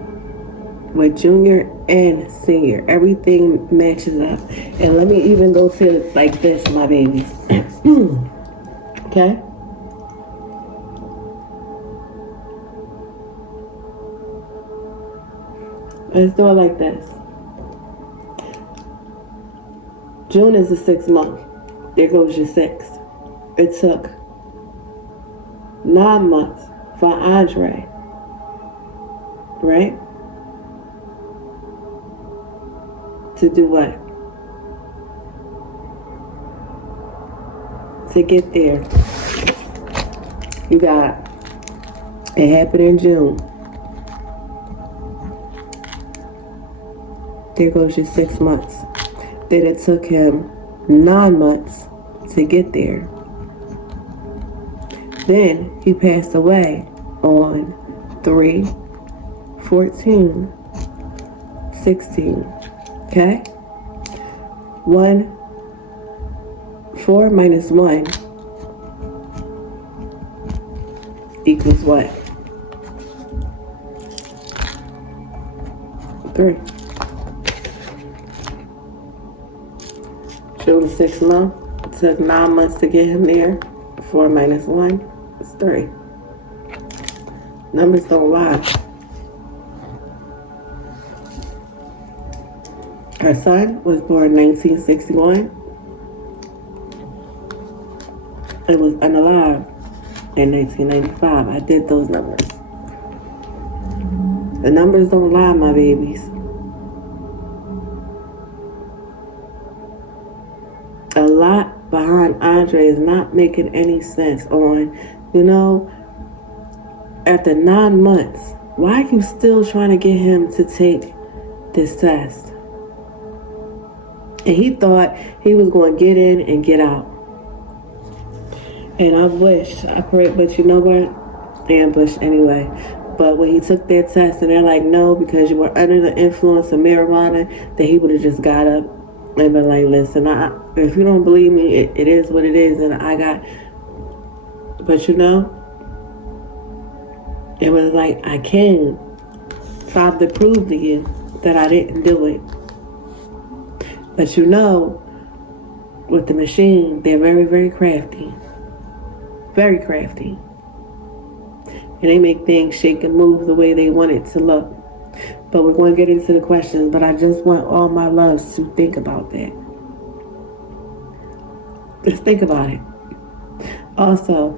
with junior and senior. Everything matches up. And let me even go to it like this, my babies. Okay? Let's do it like this. June is the 6th month. There goes your 6. It took 9 months for Andre, right? To do what? To get there. You got, it happened in June. There goes your 6 months. Then it took him 9 months to get there. Then he passed away on 3/14/16. Okay? 4 minus 1 equals what? 3. June 6th month. It took 9 months to get him there. 4 minus 1 is 3. Numbers don't lie. Her son was born in 1961 and was unalive in 1995. I did those numbers. The numbers don't lie, my babies. A lot behind Andre is not making any sense on, after 9 months, why are you still trying to get him to take this test? And he thought he was going to get in and get out. And I prayed, but you know what? Ambush anyway. But when he took that test and they're like, no, because you were under the influence of marijuana, that he would have just got up and been like, listen, if you don't believe me, it is what it is. And but it was like, I can try to prove to you that I didn't do it. But with the machine, they're very, very crafty. Very crafty. And they make things shake and move the way they want it to look. But we're going to get into the questions, but I just want all my loves to think about that. Just think about it. Also,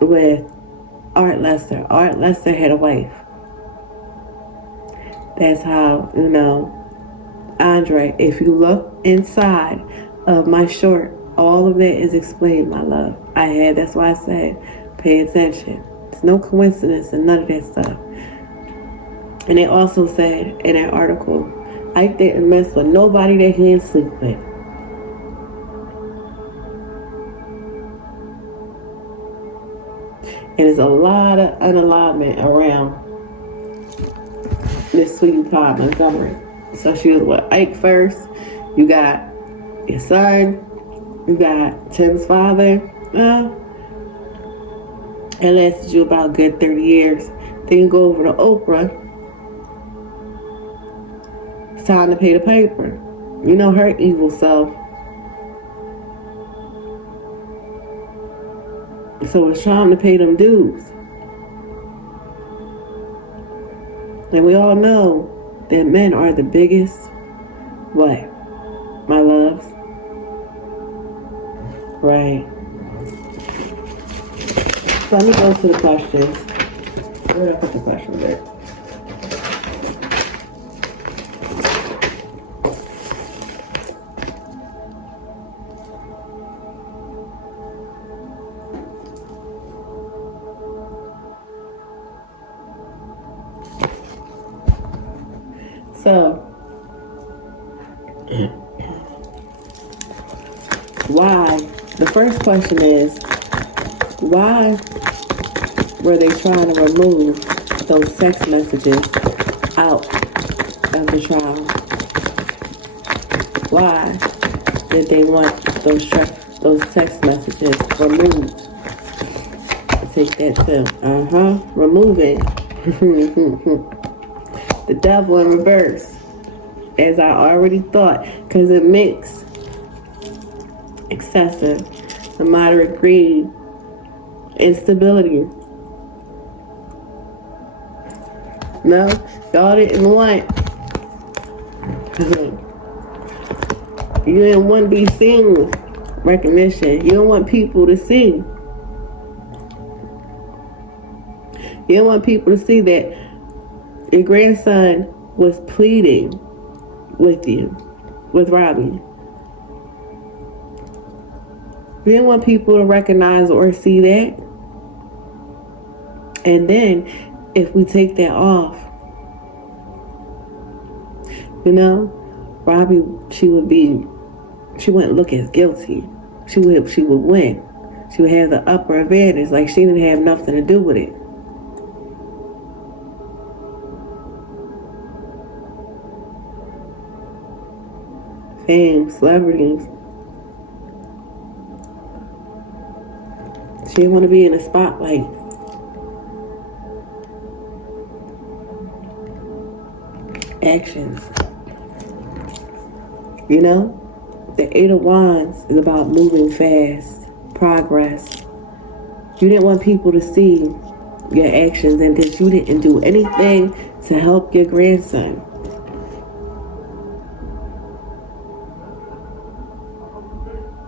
with Art Lester had a wife. That's how, Andre, if you look inside of my short, all of that is explained, my love. That's why I said, pay attention. It's no coincidence and none of that stuff. And they also said in that article, Ike didn't mess with nobody that he didn't sleep with. And there's a lot of unalignment around Miss Sweetie Pie Montgomery. So she was with Ike first. You got your son. You got Tim's father. It lasted you about a good 30 years. Then you go over to Oprah. It's time to pay the piper. Her evil self. So it's time to pay them dues. And we all know that men are the biggest, what? My loves? Right. So let me go to the questions. Where did I put the questions there? So, why? The first question is, why were they trying to remove those text messages out of the trial? Why did they want those text messages removed? Take that too. Remove it. The devil in reverse, as I already thought, because it makes excessive, immoderate greed, instability. No, y'all didn't want. You didn't want to be seen, recognition. You don't want people to see. You don't want people to see that your grandson was pleading with you, with Robbie. You didn't want people to recognize or see that. And then, if we take that off, Robbie, she wouldn't look as guilty. She would win. she would have the upper advantage. Like she didn't have nothing to do with it. Fame, celebrities. She didn't want to be in the spotlight. Actions. You know? The Eight of Wands is about moving fast, progress. You didn't want people to see your actions and that you didn't do anything to help your grandson.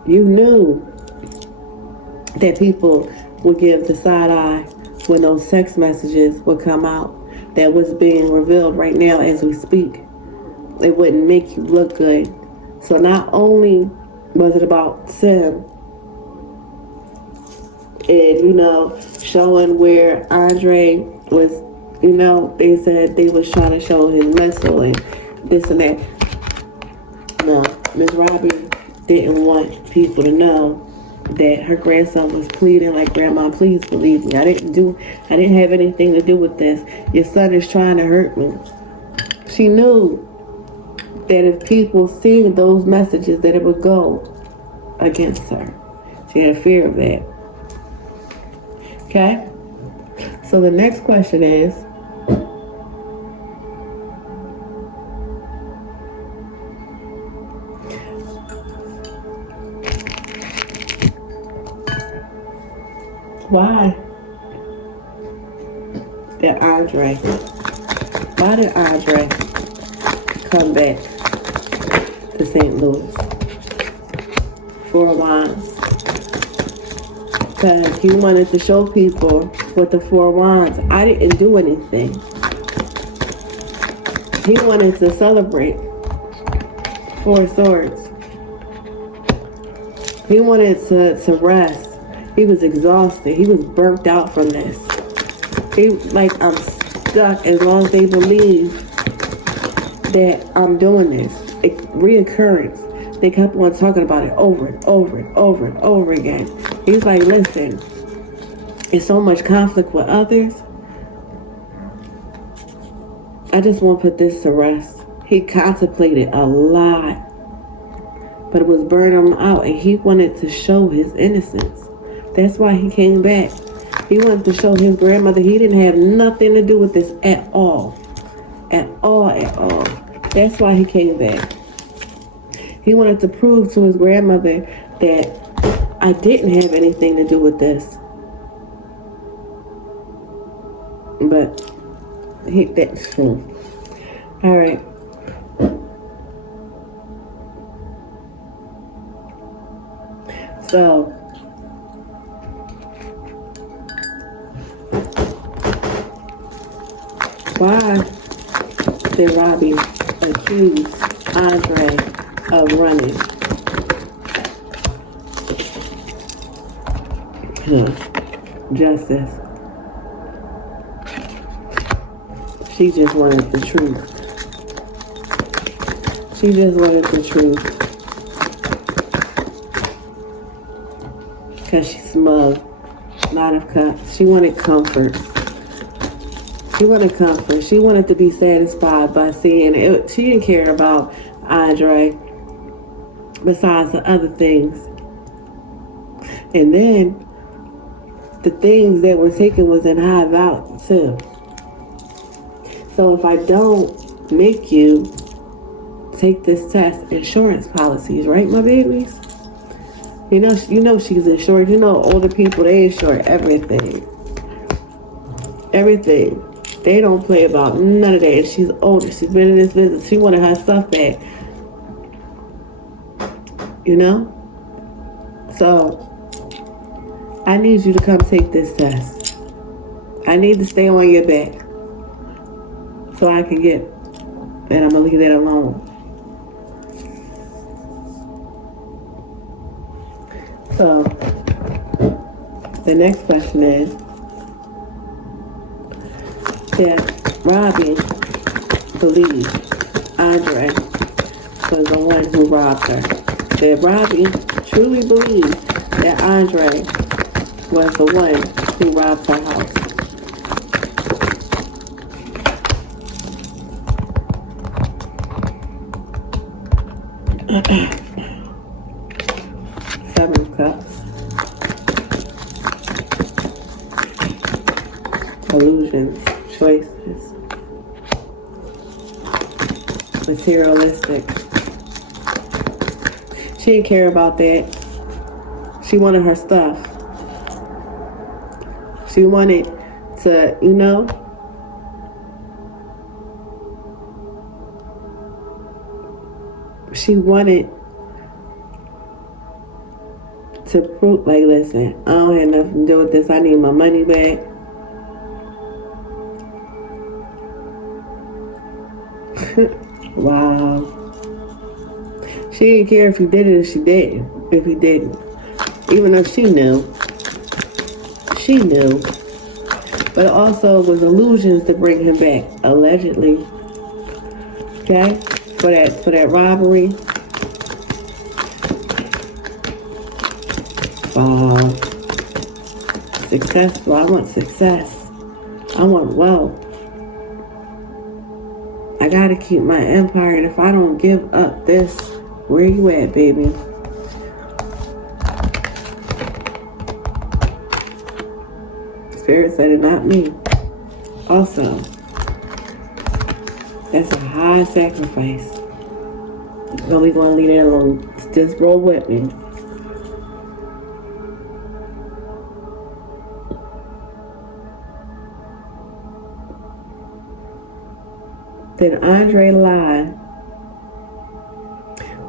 You knew that people would give the side eye when those text messages would come out that was being revealed right now as we speak. It wouldn't make you look good. So not only was it about Sim and, you know, showing where Andre was, you know, they said they was trying to show his muscle and this and that. No, Miss Robbie didn't want people to know that her grandson was pleading like, Grandma, please believe me. I didn't have anything to do with this. Your son is trying to hurt me. She knew that if people seen those messages that it would go against her. She had a fear of that. Okay? So the next question is, why did Andre come back to St. Louis? Four of Wands. Because he wanted to show people with the Four of Wands, I didn't do anything. He wanted to celebrate. Four of Swords. He wanted to rest. He was exhausted. He was burnt out from this. He like, I'm stuck as long as they believe that I'm doing this. Reoccurrence. They kept on talking about it over and over and over and over again. He's like, listen, it's so much conflict with others. I just want to put this to rest. He contemplated a lot, but it was burning him out, and he wanted to show his innocence. That's why he came back. He wanted to show his grandmother he didn't have nothing to do with this at all. At all, at all. That's why he came back. He wanted to prove to his grandmother that I didn't have anything to do with this. But that's true. All right. So why did Robbie accuse Andre of running? Justice. She just wanted the truth. She just wanted the truth. Because she's smug. Not of cups. She wanted comfort. She wanted comfort. She wanted to be satisfied by seeing it. She didn't care about Andre besides the other things. And then the things that were taken was in high value too. So if I don't make you take this test, insurance policies, right, my babies? You know she's insured. You know older people, they insure everything. Everything. They don't play about none of that. And she's older. She's been in this business. She wanted her stuff back. You know? So, I need you to come take this test. I need to stay on your back. So I can get, and I'm going to leave that alone. So, the next question is, that Robbie believed Andre was the one who robbed her. That Robbie truly believed that Andre was the one who robbed her house. Seven of Cups. Illusions, choices. Materialistic. She didn't care about that. She wanted her stuff. She wanted to, she wanted to prove, like, listen, I don't have nothing to do with this. I need my money back. Wow. She didn't care if he did it or she didn't. If he didn't. Even though she knew. She knew. But it also was illusions to bring him back. Allegedly. Okay? For that robbery. Successful. I want success. I want wealth. I gotta keep my empire, and if I don't give up this, where you at, baby? Spirit said it, not me. Also, that's a high sacrifice. But we're gonna leave that alone. Just roll with me. Did Andre lie?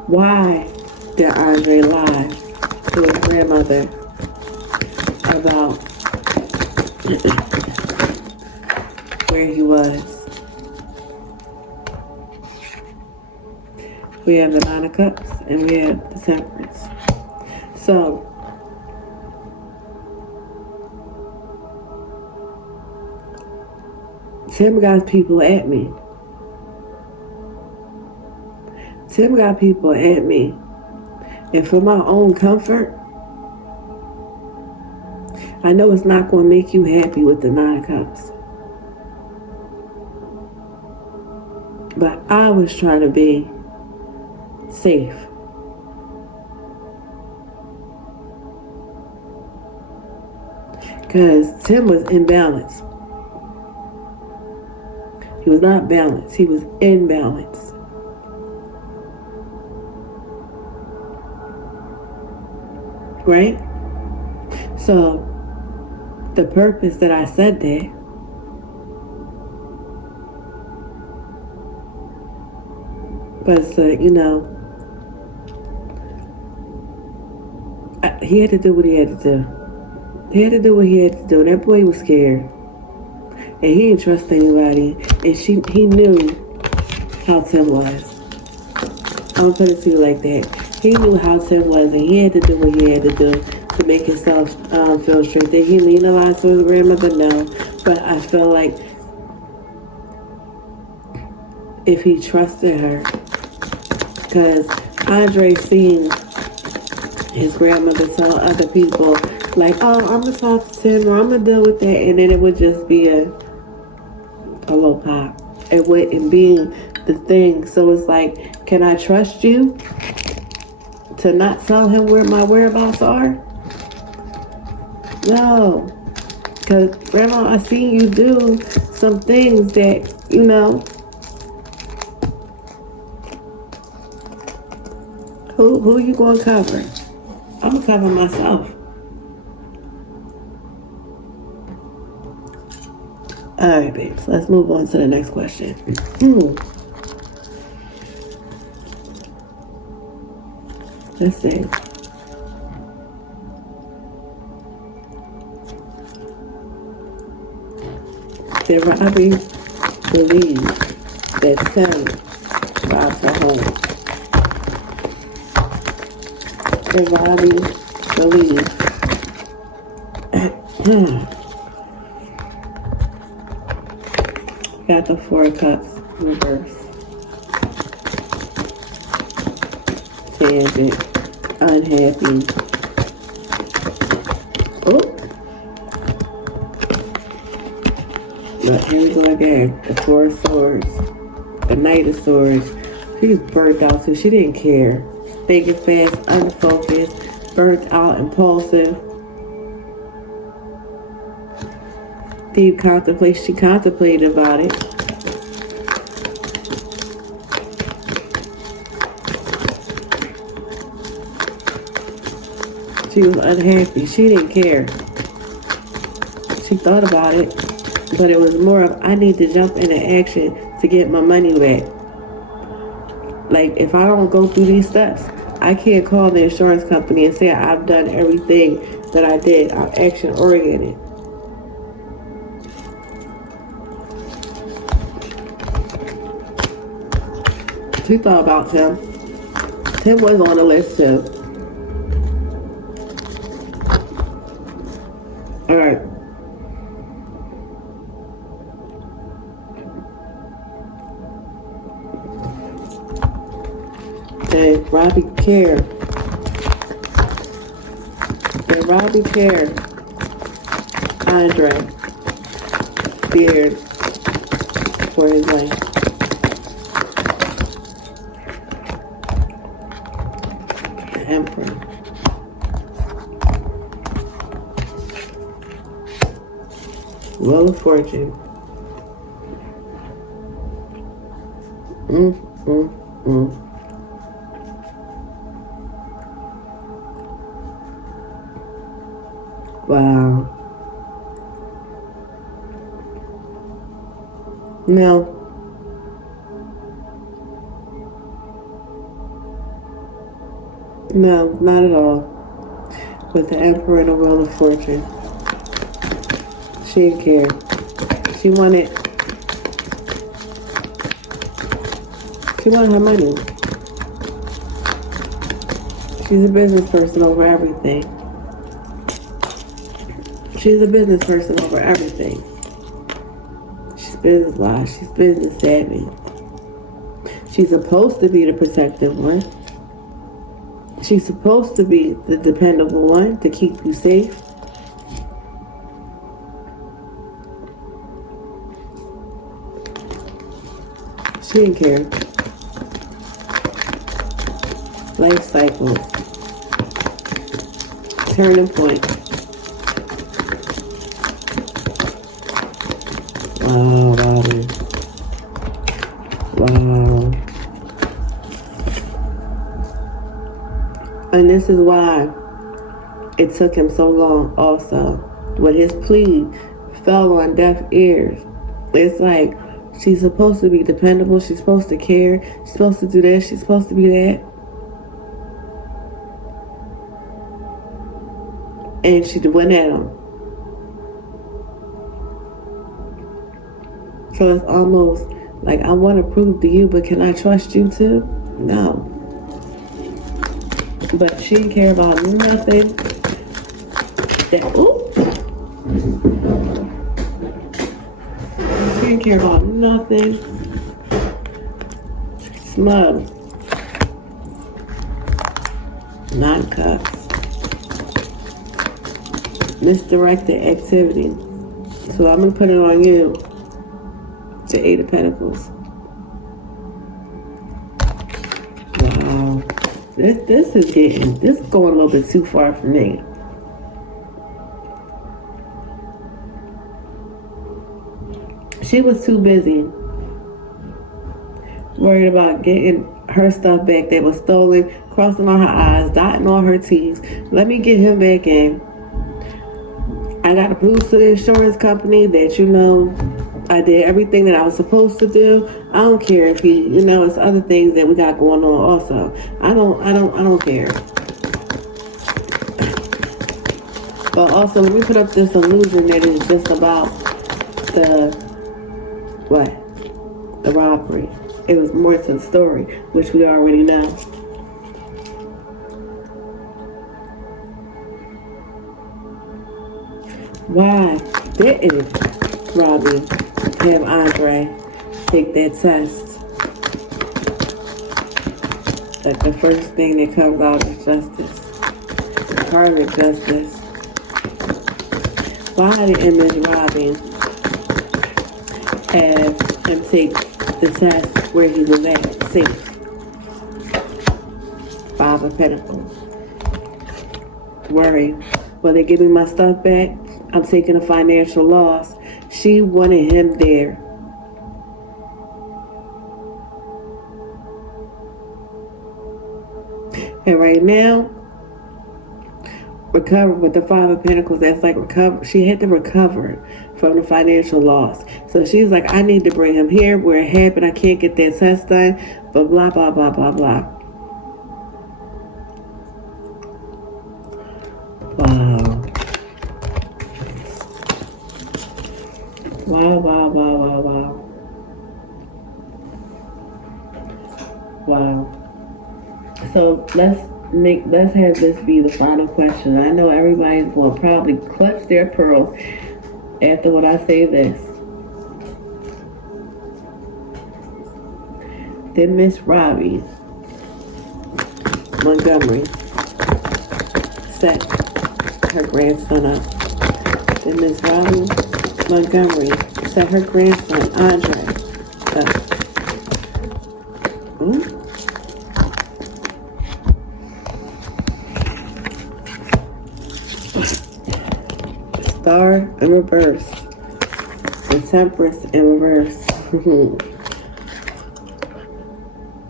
Why did Andre lie to his grandmother about where he was? We have the Nine of Cups and we have the Temperance. So, Tim got people at me. Tim got people at me. And for my own comfort, I know it's not going to make you happy with the Nine of Cups. But I was trying to be safe. Because Tim was imbalanced. He was not balanced. He was imbalanced. Right? So, the purpose that I said that was to, he had to do what he had to do. He had to do what he had to do. That boy was scared. And he didn't trust anybody. And he knew how Tim was. I'll put it to you like that. He knew how Tim was, and he had to do what he had to do to make himself feel straight. Did he mean a lot to his grandmother? No. But I feel like if he trusted her, because Andre seen his grandmother tell other people, like, oh, I'm going to talk to Tim, or I'm going to deal with that, and then it would just be a little pop. It wouldn't be the thing. So it's like, can I trust you to not tell him where my whereabouts are? No. Because, Grandma, I seen you do some things that, who you going to cover? I'm going to cover myself. All right, babes. Let's move on to the next question. Let's see. Did Robbie believe that Tim robbed her home? Did Robbie believe? Got the Four of Cups reverse. Tangent. Unhappy. Oh, Look, here we go again. The Four of Swords. The Knight of Swords. She's burnt out too. She didn't care. Thinking fast, unfocused, burnt out, impulsive. Deep contemplation. She contemplated about it. She was unhappy. She didn't care. She thought about it, but it was more of, I need to jump into action to get my money back. Like, if I don't go through these steps, I can't call the insurance company and say I've done everything that I did. I'm action oriented. She thought about Tim. Tim was on the list too. All right. And Robbie cared. And Robbie cared. Andre feared for his life. The Emperor. Wheel of Fortune. Wow. No. No, not at all. With the Emperor and the Wheel of Fortune. She didn't care. She wanted her money. She's a business person over everything. She's a business person over everything. She's business wise. She's business savvy. She's supposed to be the protective one. She's supposed to be the dependable one to keep you safe. She didn't care. Life cycle. Turning point. Wow, Robbie. Wow. And this is why it took him so long also. When his plea fell on deaf ears. It's like, she's supposed to be dependable. She's supposed to care. She's supposed to do this. She's supposed to be that. And she went at him. So it's almost like, I want to prove to you, but can I trust you too? No. But she didn't care about nothing. She didn't care about nothing. Smug. Non-cups. Misdirected activity. So I'm going to put it on you. The Eight of Pentacles. Wow. This is going a little bit too far for me. She was too busy worried about getting her stuff back that was stolen, crossing all her I's, dotting all her T's. Let me get him back in. I got to prove to the insurance company that, you know, I did everything that I was supposed to do. I don't care if he, you know, it's other things that we got going on also. I don't care. But also, let me put up this illusion that is just about the robbery. It was more to the story, which we already know. Why didn't Robbie have Andre take that test? That the first thing that comes out is justice. Karmic justice. Why didn't Miss Robbie and take the test where he was at, safe. Five of Pentacles. Worry. Will they give me my stuff back? I'm taking a financial loss. She wanted him there. And right now, recover with the Five of Pentacles, that's like recover. She had to recover from the financial loss. So she's like, I need to bring him here where it happened. I can't get that test done, but blah, blah, blah, blah, blah. Wow. Wow, wow, wow, wow, wow. Wow. So let's have this be the final question. I know everybody's going to probably clutch their pearls after what I say this. Then Miss Robbie Montgomery set her grandson up. Then Miss Robbie Montgomery set her grandson Andre up. Star in reverse. The Temperance in reverse.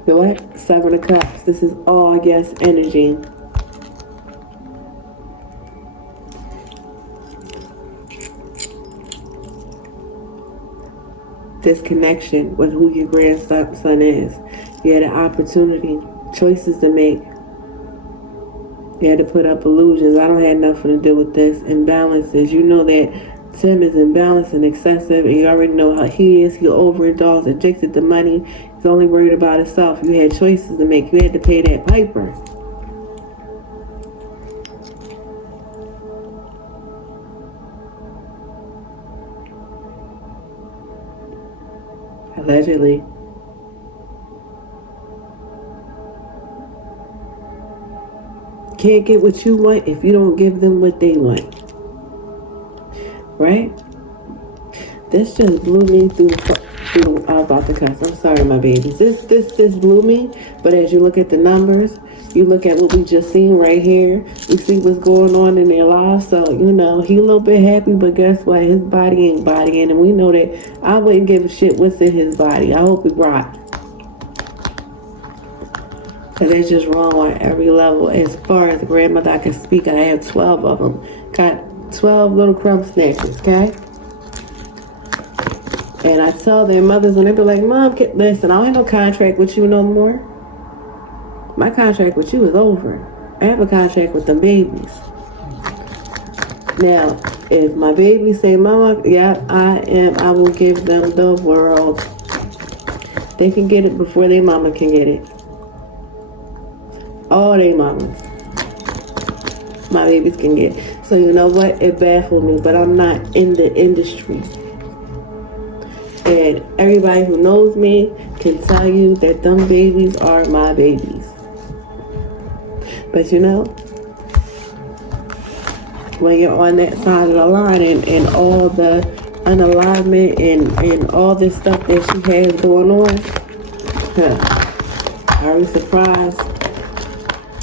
The what? Seven of Cups. This is all, I guess, energy. Disconnection with who your grandson is. You had an opportunity, choices to make. You had to put up illusions. I don't have nothing to do with this. Imbalances. You know that Tim is imbalanced and excessive, and you already know how he is. He overindulged, addicted to money. He's only worried about himself. You had choices to make. You had to pay that piper. Allegedly. Can't get what you want if you don't give them what they want. Right? This just blew me through I was about to cuss. I'm sorry, my babies. This blew me. But as you look at the numbers, you look at what we just seen right here. You see what's going on in their lives. So, you know, he a little bit happy, but guess what? His body ain't bodying. And we know that I wouldn't give a shit what's in his body. I hope he rock. Because it's just wrong on every level. As far as grandmother I can speak, I have 12 of them. Got 12 little crumb snatchers, okay? And I tell their mothers when they be like, Mom, listen, I don't have no contract with you no more. My contract with you is over. I have a contract with them babies. Now, if my babies say, Mama, yeah, I will give them the world. They can get it before their mama can get it. All they mamas. My babies can get it. So you know what? It baffled me, but I'm not in the industry. And everybody who knows me can tell you that them babies are my babies. But you know, when you're on that side of the line and all the unalignment and all this stuff that she has going on, are you surprised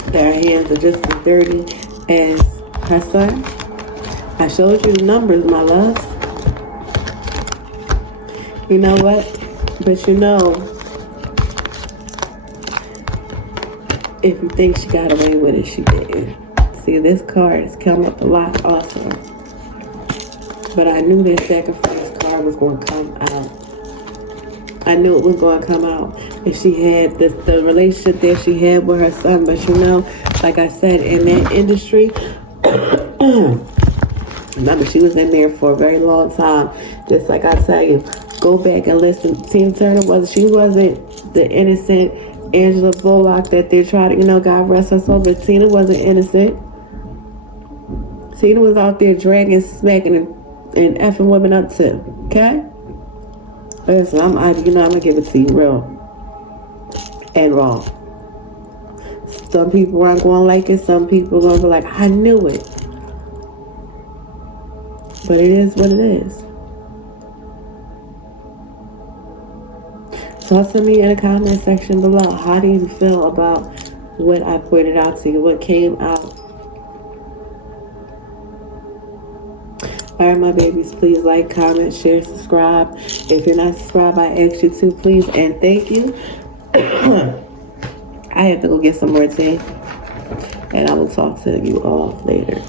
that her hands are just as dirty as her son? I showed you the numbers, my loves. You know what? But you know, if you think she got away with it, she didn't. See, this card has come up a lot also. But I knew that sacrifice card was going to come out. I knew it was going to come out. And she had the relationship that she had with her son. But you know, like I said, in that industry, remember, she was in there for a very long time. Just like I tell you, go back and listen. Tina Turner wasn't the innocent Angela Bullock that they're trying to, you know, God rest her soul. But Tina wasn't innocent. Tina was out there dragging, smacking, and effing women up too. Okay? Listen, I'm gonna give it to you real and raw. Some people aren't gonna like it. Some people are gonna be like, I knew it. But it is what it is. Talk to me in the comment section below. How do you feel about what I pointed out to you? What came out? Alright, my babies, please like, comment, share, subscribe. If you're not subscribed, I ask you to, please, and thank you. I have to go get some more tea, and I will talk to you all later.